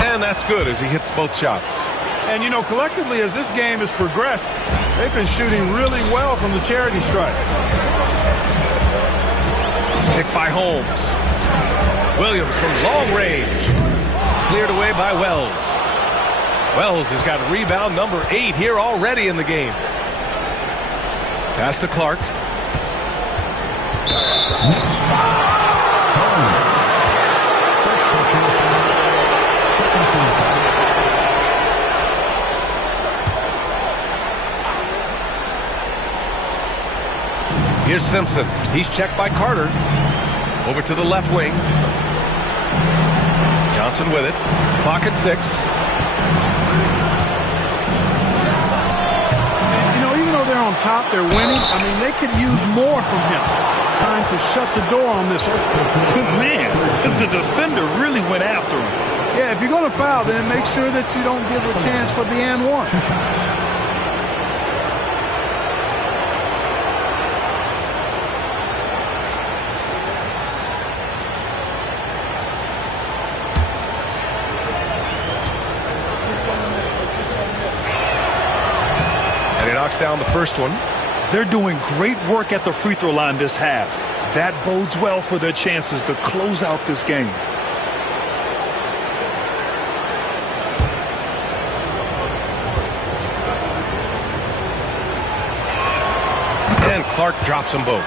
And that's good as he hits both shots. And, you know, collectively, as this game has progressed, they've been shooting really well from the charity stripe. Picked by Holmes. Williams from long range. Cleared away by Wells. Wells has got rebound number 8 here already in the game. Pass to Clark. Here's Simpson. He's checked by Carter. Over to the left wing. Johnson with it. Clock at 6. You know, even though they're on top, they're winning. I mean, they could use more from him. Trying to shut the door on this one. Man, the defender really went after him. Yeah, if you're going to foul, then make sure that you don't give a chance for the and one. Down the first one. They're doing great work at the free throw line this half. That bodes well for their chances to close out this game. And Clark drops them both.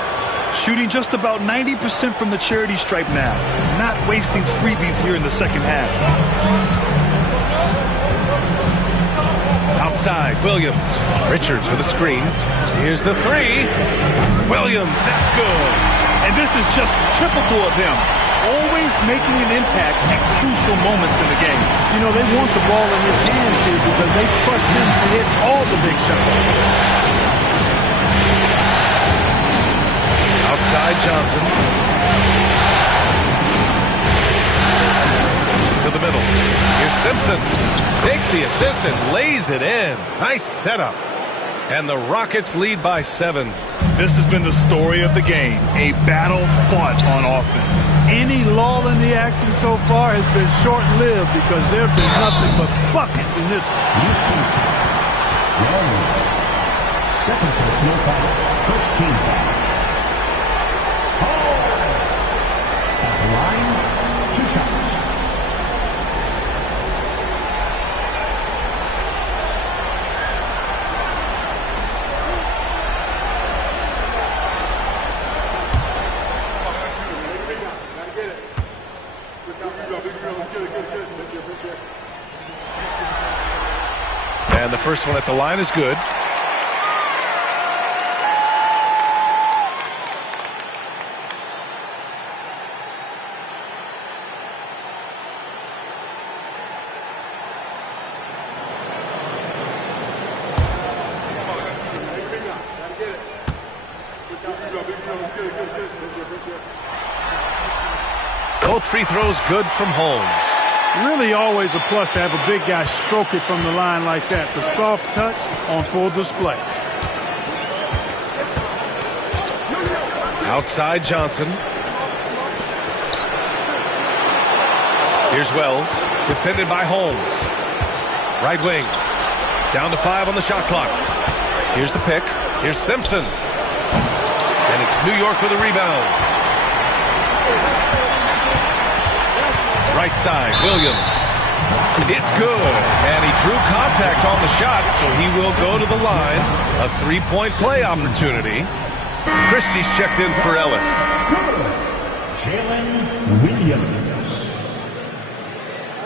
Shooting just about 90% from the charity stripe now. Not wasting freebies here in the second half. Outside, Williams. Richards with a screen. Here's the 3. Williams, that's good. And this is just typical of him. Always making an impact at crucial moments in the game. You know, they want the ball in his hands here because they trust him to hit all the big shots. Outside, Johnson. To the middle. Here's Simpson. Takes the assist and lays it in. Nice setup. And the Rockets lead by 7. This has been the story of the game. A battle fought on offense. Any lull in the action so far has been short-lived because there have been nothing but buckets in this one. Second personal foul. First team foul. At the line, 2 shots. And the first one at the line is good. Both free throws good from Holmes. Really always a plus to have a big guy stroke it from the line like that. The soft touch on full display. Outside Johnson. Here's Wells, defended by Holmes. Right wing. Down to 5 on the shot clock. Here's the pick. Here's Simpson. And it's New York with a rebound. Right side, Williams. It's good. And he drew contact on the shot, so he will go to the line. A three-point play opportunity. Christie's checked in for Ellis. Jalen Williams.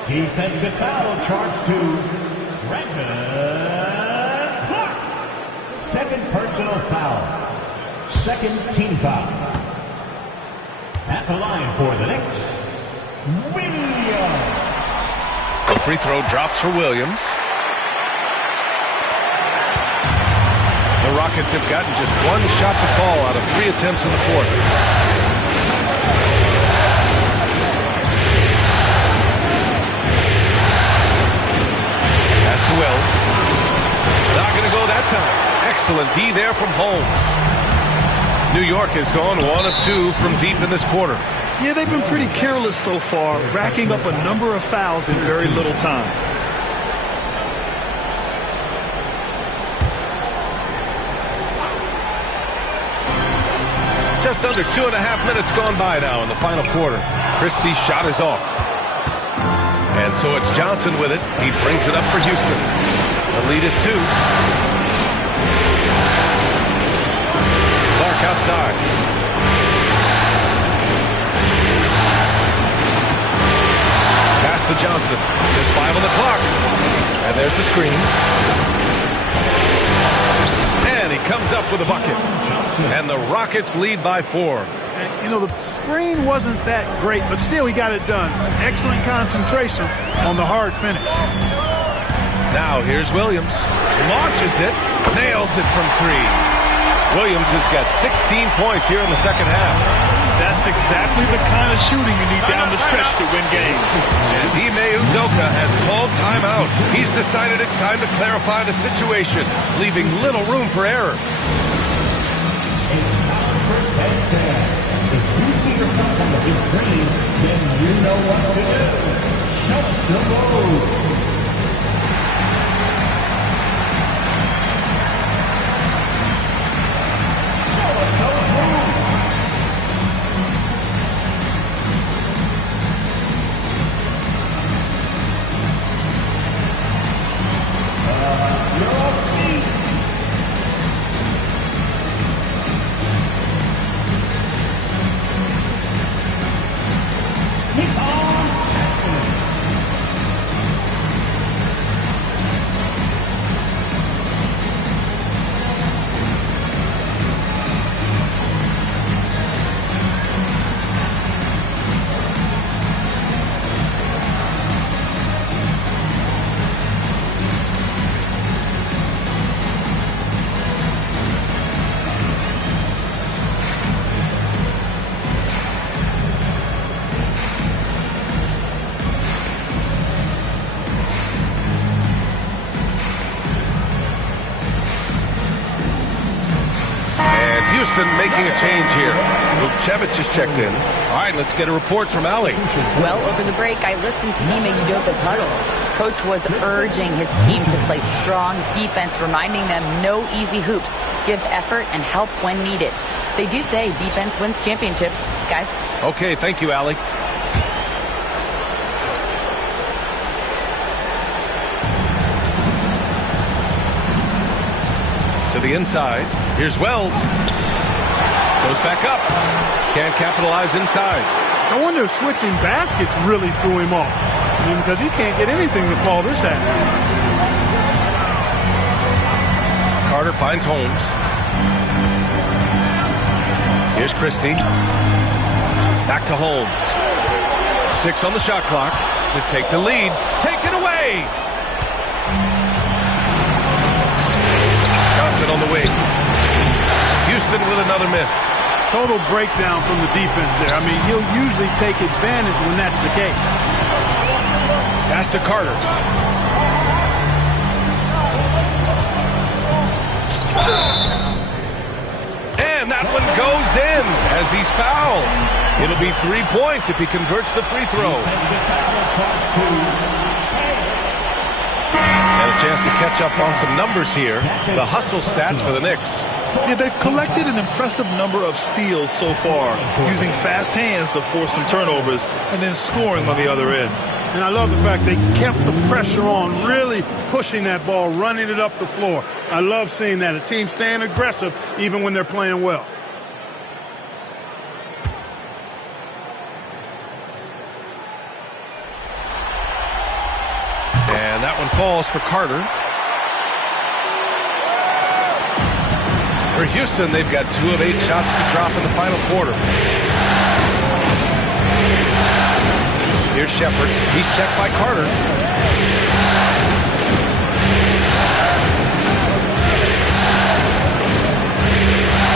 Defensive foul charged to Brandon Clark. Second personal foul. Second team foul. At the line for the Knicks, Williams. The free throw drops for Williams. The Rockets have gotten just one shot to fall out of 3 attempts in the fourth. Pass to Wells. Not going to go that time. Excellent D there from Holmes. New York has gone 1 of 2 from deep in this quarter. Yeah, they've been pretty careless so far, racking up a number of fouls in very little time. Just under 2.5 minutes gone by now in the final quarter. Christie's shot is off. And so it's Johnson with it. He brings it up for Houston. The lead is 2. Clark outside. Pass to Johnson. There's 5 on the clock. And there's the screen. And he comes up with a bucket. And the Rockets lead by 4. And, you know, the screen wasn't that great, but still he got it done. Excellent concentration on the hard finish. Now here's Williams. Launches it. Nails it from 3. Williams has got 16 points here in the second half. That's exactly the kind of shooting you need down the stretch to win games. And Ime Udoka has called timeout. He's decided it's time to clarify the situation, leaving little room for error. It's time for touchdown. If you see yourself on the big screen, then you know what to do. Show us the road. Making a change here. Vucevic just checked in. All right, let's get a report from Ali. Well, over the break, I listened to Ime Udoka's huddle. Coach was urging his team to play strong defense, reminding them no easy hoops, give effort, and help when needed. They do say defense wins championships, guys. Okay, thank you, Ali. To the inside. Here's Wells. Goes back up. Can't capitalize inside. I wonder if switching baskets really threw him off. I mean, because he can't get anything to fall this half. Carter finds Holmes. Here's Christie. Back to Holmes. 6 on the shot clock to take the lead. Take it away! Johnson on the wing. Houston with another miss. Total breakdown from the defense there. I mean, he'll usually take advantage when that's the case. Pass to Carter. And that one goes in as he's fouled. It'll be 3 points if he converts the free throw. And a chance to catch up on some numbers here. The hustle stats for the Knicks. Yeah, they've collected an impressive number of steals so far, using fast hands to force some turnovers and then scoring on the other end. And I love the fact they kept the pressure on, really pushing that ball, running it up the floor. I love seeing that. A team staying aggressive even when they're playing well. And that one falls for Carter. For Houston, they've got 2 of 8 shots to drop in the final quarter. Here's Shepard. He's checked by Carter.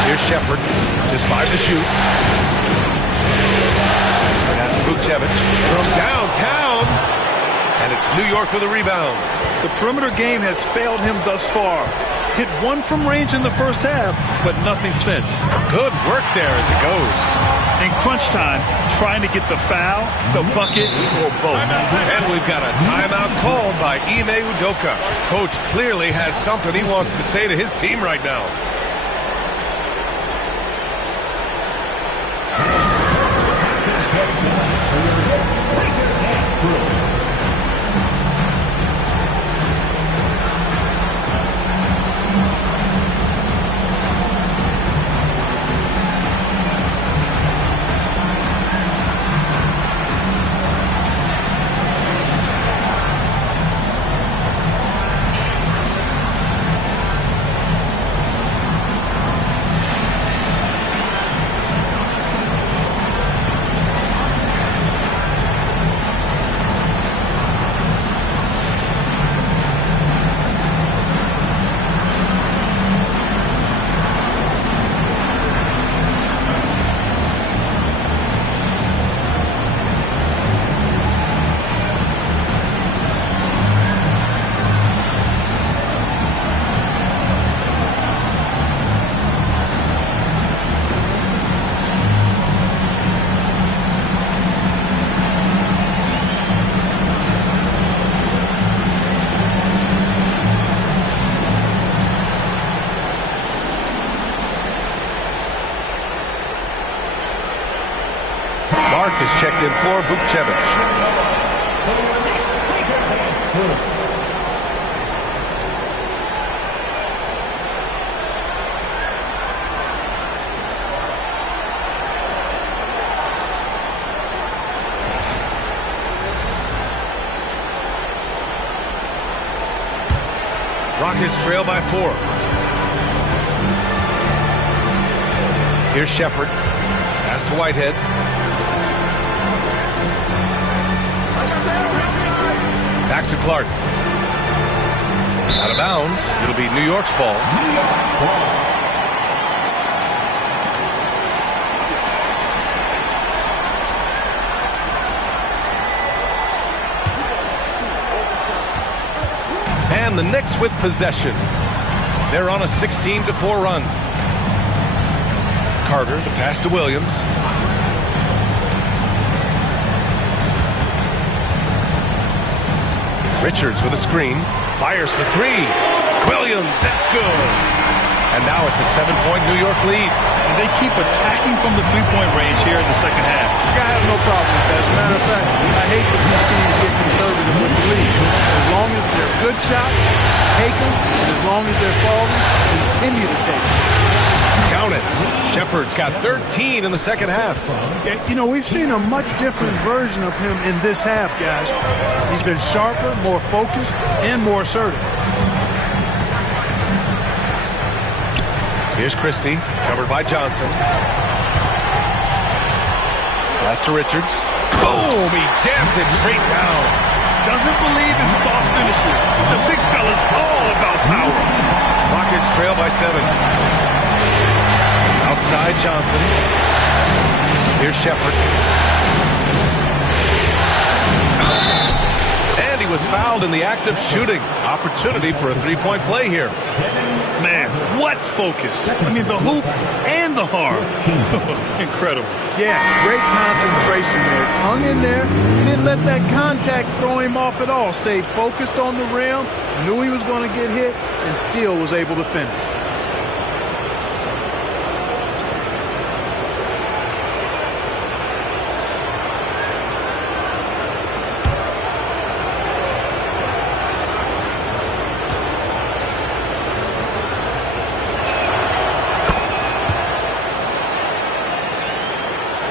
Here's Shepard. Just 5 to shoot. Pass to Vucevic. From downtown. And it's New York with a rebound. The perimeter game has failed him thus far. Hit 1 from range in the first half, but nothing since. Good work there as it goes. In crunch time, trying to get the foul, the bucket, or both. And we've got a timeout called by Ime Udoka. Coach clearly has something he wants to say to his team right now. Is checked in for Vucevic. Rockets trail by 4. Here's Shepard. Pass to Whitehead. Back to Clark. Out of bounds. It'll be New York's ball. And the Knicks with possession. They're on a 16-4 run. Carter, the pass to Williams. Richards with a screen. Fires for 3. Williams, that's good. And now it's a 7-point New York lead. And they keep attacking from the three-point range here in the second half. I have no problem with that. As a matter of fact, I hate to see teams get conservative with the lead. As long as they're good shots, take them. And as long as they're falling, continue to take them. Count it. Shepard's got 13 in the second half. You know, we've seen a much different version of him in this half, guys. He's been sharper, more focused, and more assertive. Here's Christie, covered by Johnson. Pass to Richards. Boom! He jams it straight down. Doesn't believe in soft finishes. The big fella's all about power. Rockets trail by 7. Inside Johnson. Here's Shepard. And he was fouled in the act of shooting. Opportunity for a three-point play here. Man, what focus. I mean, the hoop and the harm. Incredible. Yeah, great concentration there. Hung in there. He didn't let that contact throw him off at all. Stayed focused on the rim. Knew he was going to get hit and still was able to finish.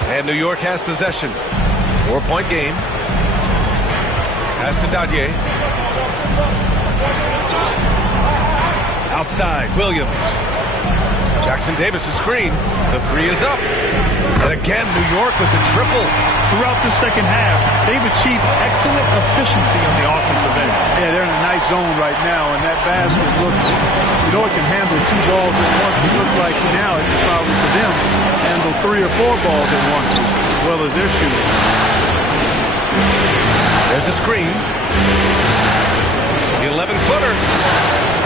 And New York has possession. 4-point game. Pass to Dadier. Outside, Williams. Jackson Davis' screen. The three is up. And again, New York with the triple. Throughout the second half, they've achieved excellent efficiency on the offensive end. Yeah, they're in a nice zone right now, and that basket looks, you know, it can handle 2 balls at once. It looks like now it can probably, for them, handle 3 or 4 balls at once, as well as their shooting. There's a screen. The 11-footer.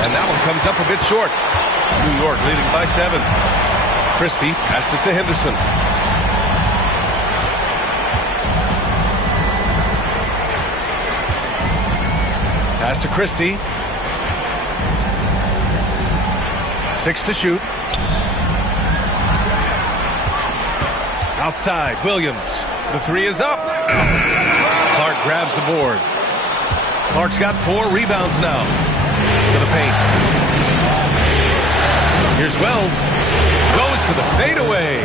And that one comes up a bit short. New York leading by 7. Christie passes to Henderson. Pass to Christie. 6 to shoot. Outside, Williams. The three is up. Clark grabs the board. Clark's got 4 rebounds now. To the paint. Here's Wells. Goes to the fadeaway.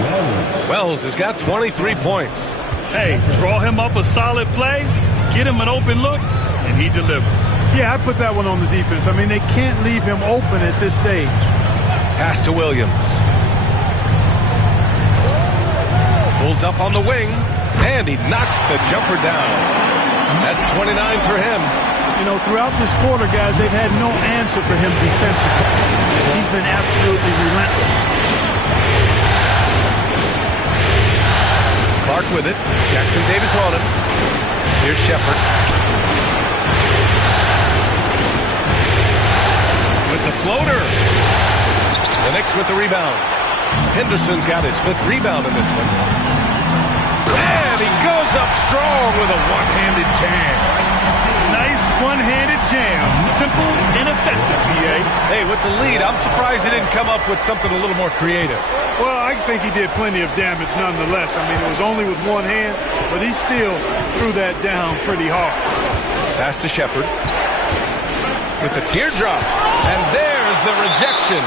Wells has got 23 points. Hey, draw him up a solid play, get him an open look, and he delivers. Yeah, I put that one on the defense. I mean, they can't leave him open at this stage. Pass to Williams. Pulls up on the wing, and he knocks the jumper down. That's 29 for him. You know, throughout this quarter, guys, they've had no answer for him defensively. He's been absolutely relentless. Clark with it. Jackson Davis on him. Here's Shepard. With the floater. The Knicks with the rebound. Henderson's got his 5th rebound in this one. And he goes up strong with a one-handed jam. Nice one-handed jam. Simple and effective, B.A. Hey, with the lead, I'm surprised he didn't come up with something a little more creative. Well, I think he did plenty of damage nonetheless. I mean, it was only with one hand, but he still threw that down pretty hard. Pass to Shepard. With the teardrop. And there's the rejection.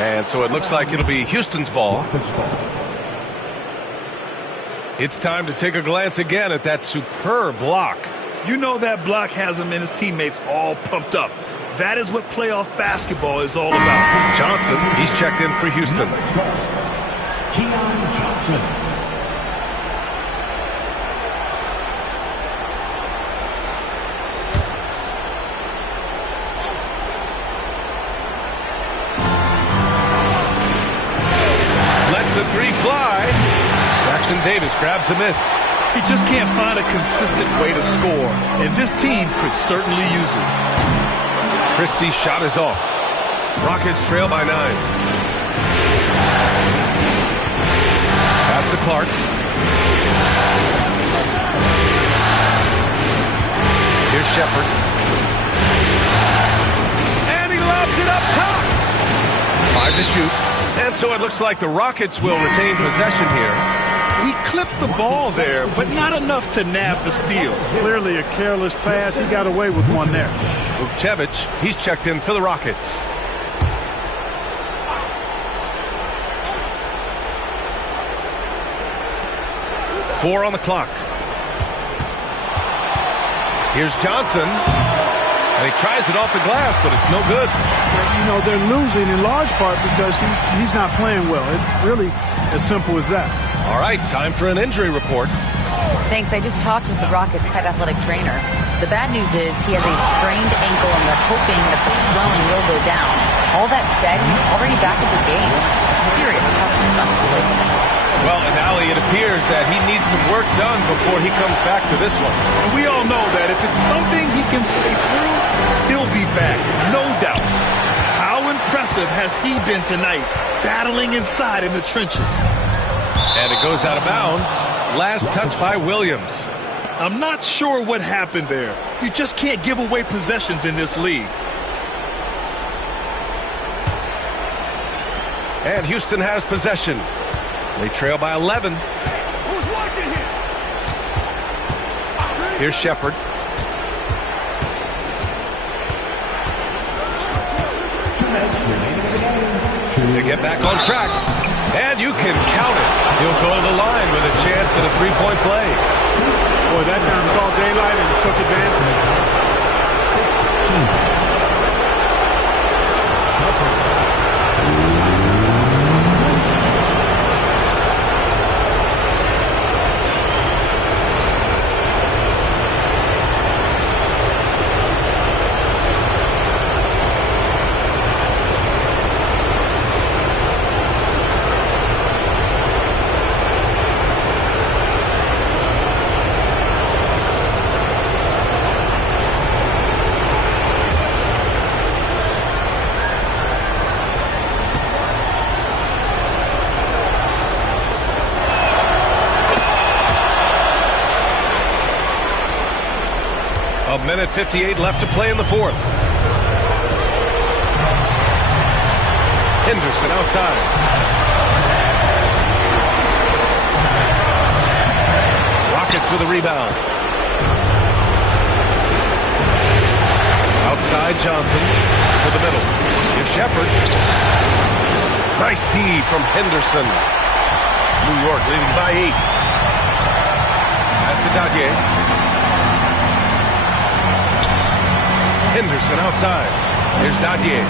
And so it looks like it'll be Houston's ball. It's time to take a glance again at that superb block. You know that block has him and his teammates all pumped up. That is what playoff basketball is all about. Johnson, he's checked in for Houston. Johnson. Lets the three fly. Jackson Davis grabs a miss. He just can't find a consistent way to score, and this team could certainly use it. Christie's shot is off. Rockets trail by 9. Pass to Clark. Here's Shepard. And he lobs it up top. 5 to shoot. And so it looks like the Rockets will retain possession here. He clipped the ball there, but not enough to nab the steal. Clearly a careless pass. He got away with one there. Vukcevic, he's checked in for the Rockets. Four on the clock. Here's Johnson. And he tries it off the glass, but it's no good. You know, they're losing in large part because he's not playing well. It's really as simple as that. All right, time for an injury report. Thanks. I just talked with the Rockets head athletic trainer. The bad news is he has a sprained ankle and they're hoping that the swelling will go down. All that said, he's already back at the game. Serious toughness on display today. Well, and Ali, it appears that he needs some work done before he comes back to this one. And we all know that if it's something he can play through, he'll be back, no doubt. How impressive has he been tonight, battling inside in the trenches? And it goes out of bounds. Last touch by Williams. I'm not sure what happened there. You just can't give away possessions in this league. And Houston has possession. They trail by 11. Who's watching here? Here's Shepard. To get back on track. And you can count it. He'll go to the line with a chance at a three-point play. Boy, that time saw daylight and took advantage. A minute 58 left to play in the fourth. Henderson outside. Rockets with a rebound. Outside Johnson to the middle. Here's Shepard. Nice D from Henderson. New York leading by 8. Pass to Dadier. Henderson outside. Here's Dadier.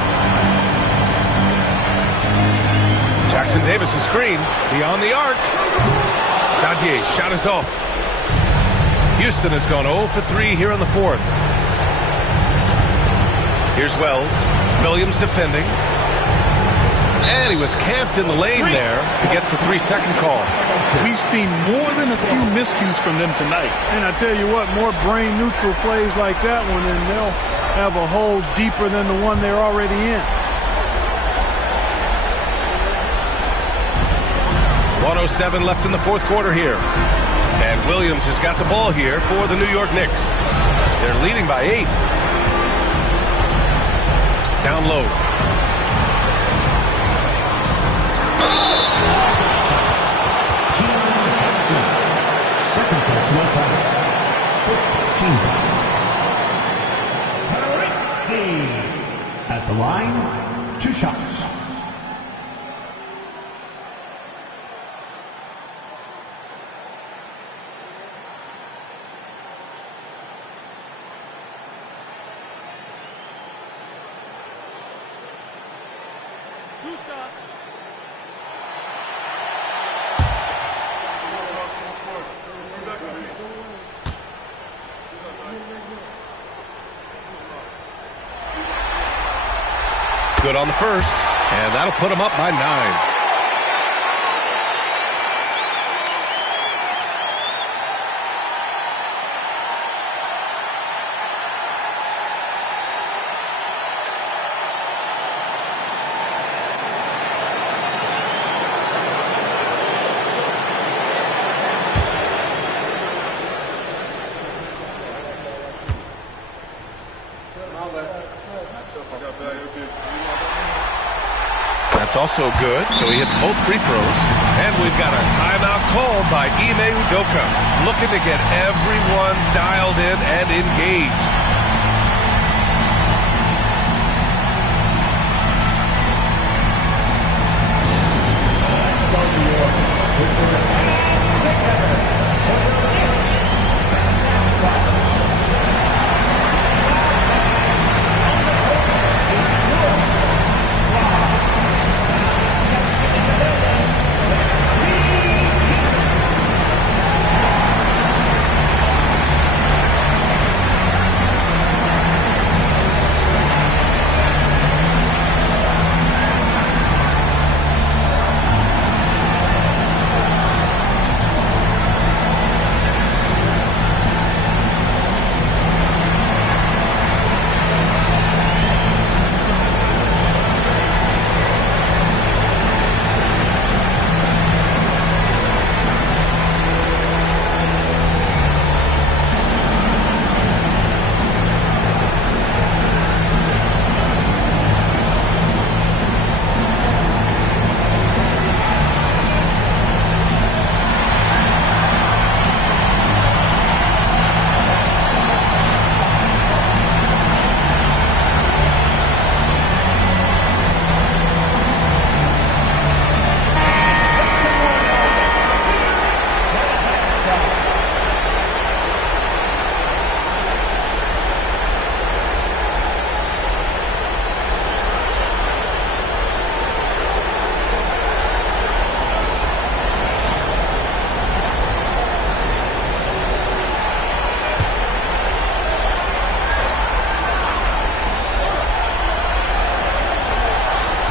Jackson Davis a screen. Beyond the arc. Dadier, shot is off. Houston has gone 0 for 3 here in the fourth. Here's Wells. Williams defending. And he was camped in the lane there to get to 3-second call. We've seen more than a few miscues from them tonight. And I tell you what, more brain-neutral plays like that one, and they'll have a hole deeper than the one they're already in. 1:07 left in the fourth quarter here. And Williams has got the ball here for the New York Knicks. They're leading by 8. Down low. Second personal foul. 15. At the line, 2 shots. Good on the first, and that'll put him up by 9. That's also good, so he hits both free throws. And we've got a timeout called by Ime Udoka, looking to get everyone dialed in and engaged.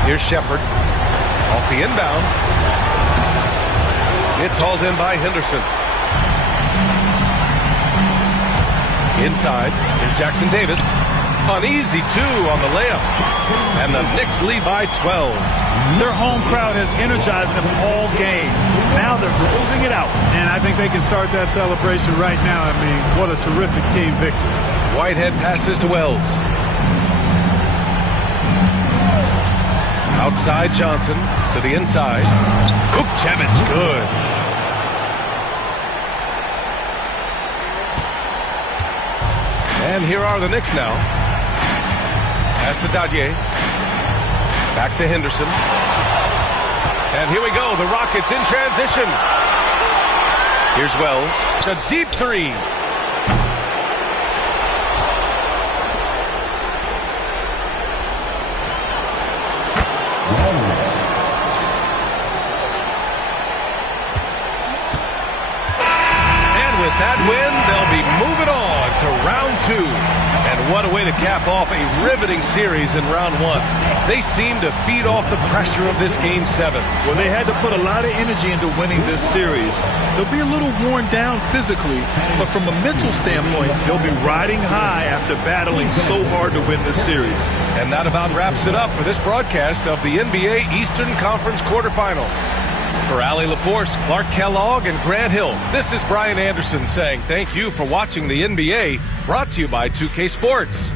Here's Shepard. Off the inbound. It's hauled in by Henderson. Inside, here's Jackson Davis. An easy 2 on the layup. And the Knicks lead by 12. Their home crowd has energized them all game. Now they're closing it out. And I think they can start that celebration right now. I mean, what a terrific team victory. Whitehead passes to Wells. Outside Johnson to the inside. Vukcevic, good. And here are the Knicks now. Pass to Dadier. Back to Henderson. And here we go. The Rockets in transition. Here's Wells. A deep 3. And with that win, they'll be moving on to round 2. And what a way to cap off a riveting series in round 1. They seem to feed off the pressure of this Game 7. Well, they had to put a lot of energy into winning this series. They'll be a little worn down physically, but from a mental standpoint, they'll be riding high after battling so hard to win this series. And that about wraps it up for this broadcast of the NBA Eastern Conference quarterfinals. For Allie LaForce, Clark Kellogg, and Grant Hill, this is Brian Anderson saying thank you for watching the NBA, brought to you by 2K Sports.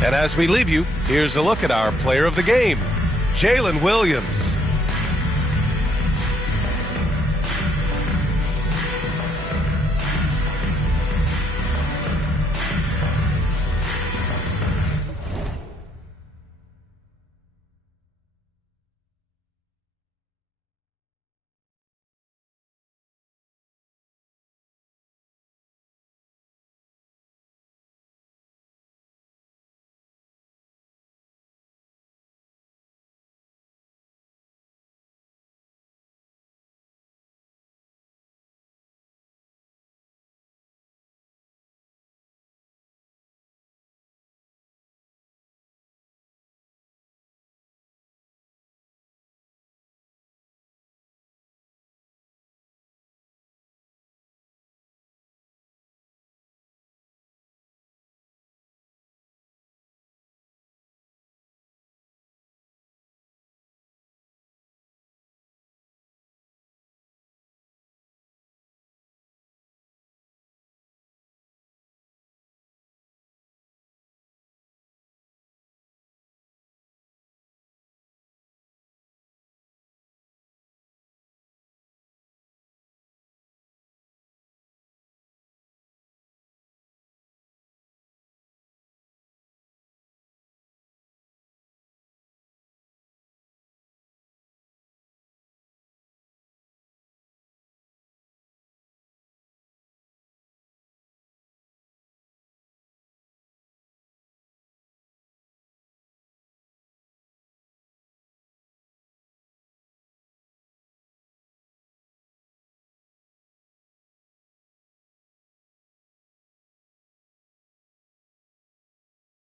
And as we leave you, here's a look at our player of the game, Jalen Williams.